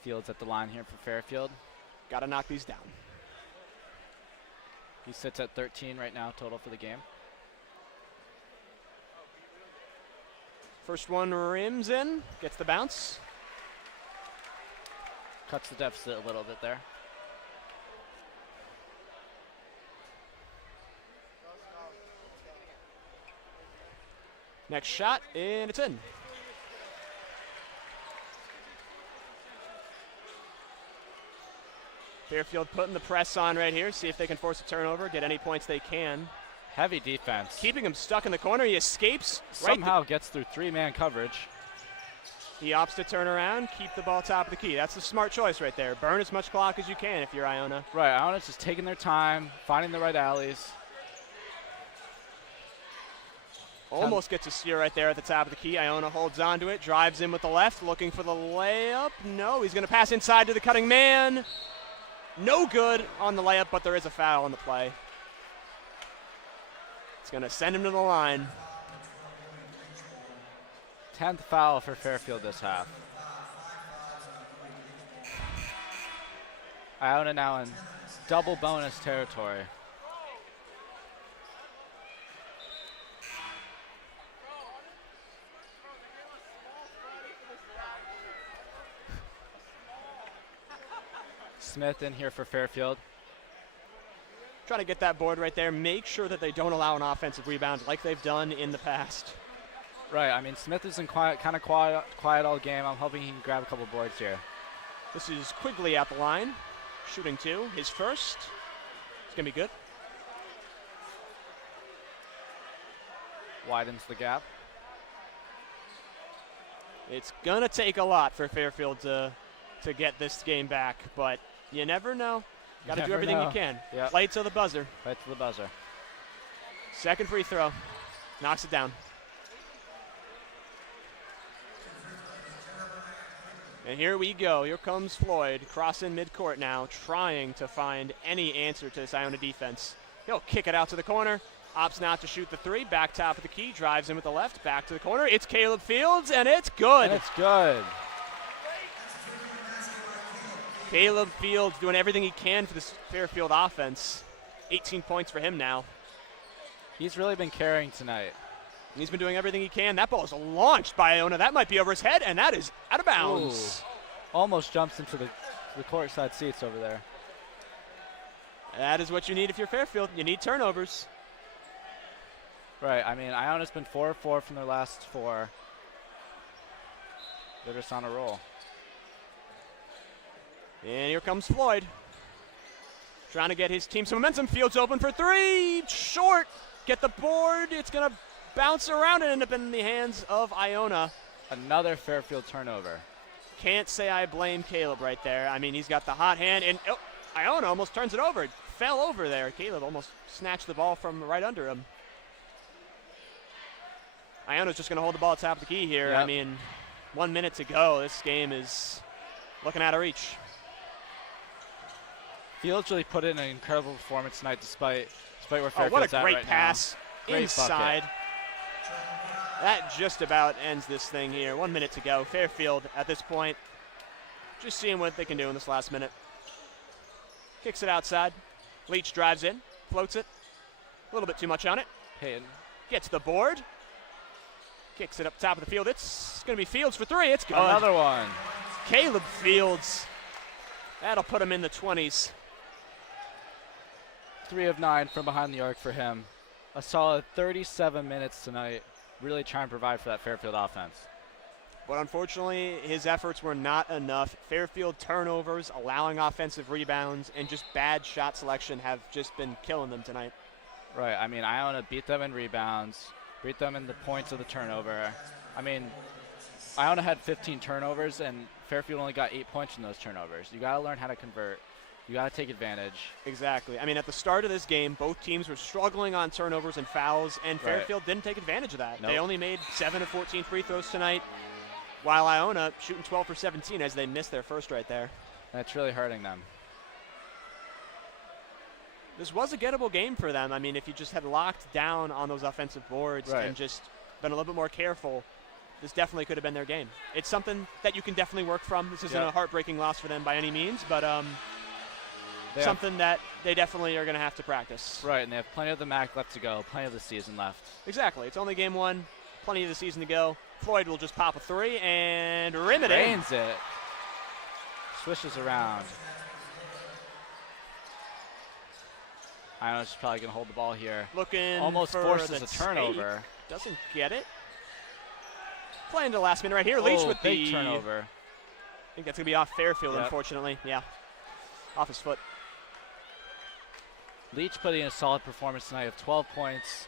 Fields at the line here for Fairfield. Got to knock these down. He sits at 13 right now total for the game. First one rims in, gets the bounce. Cuts the deficit a little bit there. Next shot, and it's in. Fairfield putting the press on right here, see if they can force a turnover, get any points they can. Heavy defense. Keeping him stuck in the corner. He escapes. Somehow gets through 3-man coverage. He opts to turn around, keep the ball top of the key. That's the smart choice right there. Burn as much clock as you can if you're Iona. Right, Iona's just taking their time, finding the right alleys. Almost gets a steer right there at the top of the key. Iona holds on to it, drives in with the left, looking for the layup. No, he's going to pass inside to the cutting man. No good on the layup, but there is a foul on the play. It's going to send him to the line. 10th foul for Fairfield this half. Iona now in double bonus territory. Smith in here for Fairfield. Try to get that board right there. Make sure that they don't allow an offensive rebound like they've done in the past. Right. I mean, Smith is kind of quiet all game. I'm hoping he can grab a couple boards here. This is Quigley at the line, shooting 2. His first. It's going to be good. Widens the gap. It's going to take a lot for Fairfield to get this game back, but you never know. Got to do everything you can. Yep. Play to the buzzer. Play to the buzzer. Second free throw. Knocks it down. And here we go. Here comes Floyd, crossing midcourt now, trying to find any answer to this Iona defense. He'll kick it out to the corner. Opts not to shoot the 3. Back top of the key. Drives in with the left. Back to the corner. It's Caleb Fields, and it's good. And it's good. Caleb Fields doing everything he can for this Fairfield offense. 18 points for him now. He's really been carrying tonight. He's been doing everything he can. That ball is launched by Iona. That might be over his head, and that is out of bounds. Ooh. Almost jumps into the courtside seats over there. That is what you need if you're Fairfield. You need turnovers. Right. I mean, Iona's been 4-4 from their last 4. They're just on a roll. And here comes Floyd. Trying to get his team some momentum. Fields open for 3. Short. Get the board. It's going to bounce around and end up in the hands of Iona. Another Fairfield turnover. Can't say I blame Caleb right there. I mean, he's got the hot hand, and Iona almost turns it over. It fell over there. Caleb almost snatched the ball from right under him. Iona's just going to hold the ball at top of the key here. Yep. I mean, 1 minute to go. This game is looking out of reach. Fields really put in an incredible performance tonight despite where Fairfield's what a great right pass Great inside. bucket. That just about ends this thing here. 1 minute to go. Fairfield at this point just seeing what they can do in this last minute. Kicks it outside. Leach drives in, floats it. A little bit too much on it. Payton. Gets the board. Kicks it up top of the field. It's going to be Fields for 3. It's good. Another one. Caleb Fields. That'll put him in the 20s. 3 of 9 from behind the arc for him. A solid 37 minutes tonight. Really trying to provide for that Fairfield offense. But unfortunately, his efforts were not enough. Fairfield turnovers, allowing offensive rebounds, and just bad shot selection have just been killing them tonight. Right. I mean, Iona beat them in rebounds, beat them in the points of the turnover. I mean, Iona had 15 turnovers, and Fairfield only got 8 points from those turnovers. You got to learn how to convert. You got to take advantage. Exactly. I mean, at the start of this game, both teams were struggling on turnovers and fouls, and Fairfield didn't take advantage of that. Nope. They only made 7 of 14 free throws tonight, while Iona shooting 12 for 17 as they missed their first right there. That's really hurting them. This was a gettable game for them. I mean, if you just had locked down on those offensive boards and just been a little bit more careful, this definitely could have been their game. It's something that you can definitely work from. This isn't a heartbreaking loss for them by any means, but something that they definitely are going to have to practice. Right, and they have plenty of the MAC left to go, plenty of the season left. Exactly. It's only game 1, plenty of the season to go. Floyd will just pop a 3 and rim it in. Drains it. Swishes around. Iona's probably going to hold the ball here. Looking almost for forces the a turnover. Doesn't get it. Playing to the last minute right here. Leach with big the turnover. I think that's going to be off Fairfield, unfortunately. Yeah, off his foot. Leach putting in a solid performance tonight of 12 points.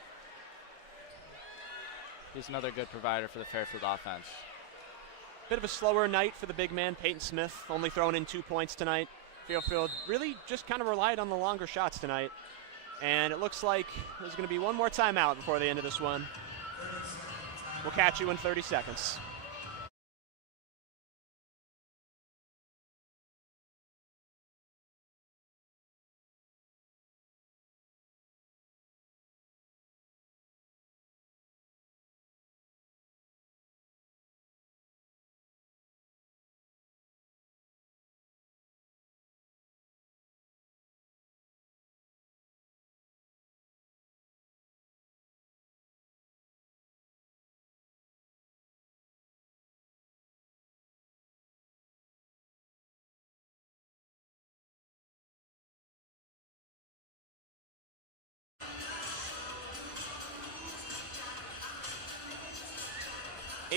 He's another good provider for the Fairfield offense. Bit of a slower night for the big man, Peyton Smith, only throwing in 2 points tonight. Fairfield really just kind of relied on the longer shots tonight. And it looks like there's going to be one more timeout before the end of this one. We'll catch you in 30 seconds.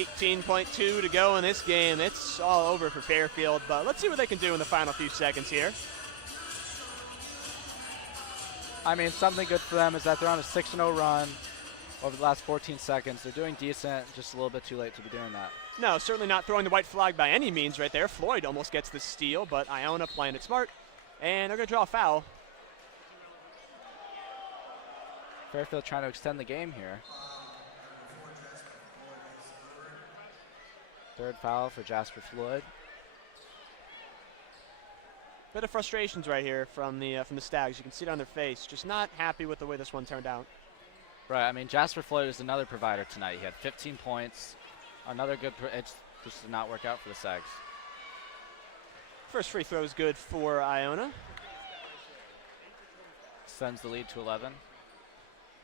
18.2 to go in this game. It's all over for Fairfield, but let's see what they can do in the final few seconds here. I mean, something good for them is that they're on a 6-0 run over the last 14 seconds. They're doing decent, just a little bit too late to be doing that. No, certainly not throwing the white flag by any means right there. Floyd almost gets the steal, but Iona playing it smart, and they're going to draw a foul. Fairfield trying to extend the game here. Third foul for Jasper Floyd. Bit of frustrations right here from the Stags. You can see it on their face. Just not happy with the way this one turned out. Right. I mean, Jasper Floyd is another provider tonight. He had 15 points. Another good. It just did not work out for the Stags. First free throw is good for Iona. Sends the lead to 11.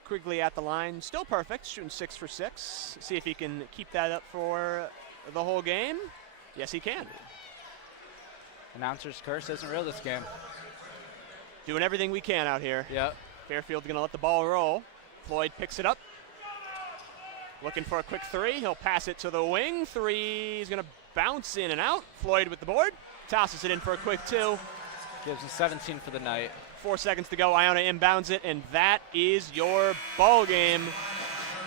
Quigley at the line, still perfect, shooting 6 for 6. See if he can keep that up for the whole game. Yes, he can. Announcer's curse isn't real this game. Doing everything we can out here. Yep. Fairfield's going to let the ball roll. Floyd picks it up. Looking for a quick three. He'll pass it to the wing. Three is going to bounce in and out. Floyd with the board. Tosses it in for a quick 2. Gives him 17 for the night. 4 seconds to go. Iona inbounds it, and that is your ball game.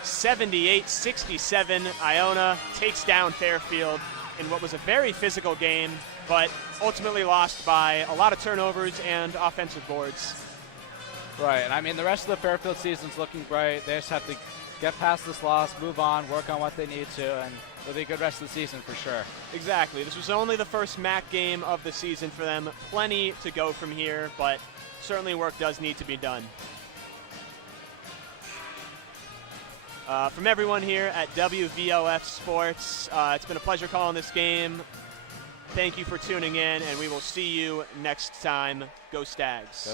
78-67. Iona takes down Fairfield in what was a very physical game, but ultimately lost by a lot of turnovers and offensive boards. Right, and I mean, the rest of the Fairfield season's looking bright. They just have to get past this loss, move on, work on what they need to, and it'll be a good rest of the season for sure. Exactly. This was only the first MAC game of the season for them. Plenty to go from here, but certainly work does need to be done. From everyone here at WVOF Sports, it's been a pleasure calling this game. Thank you for tuning in, and we will see you next time. Go Stags.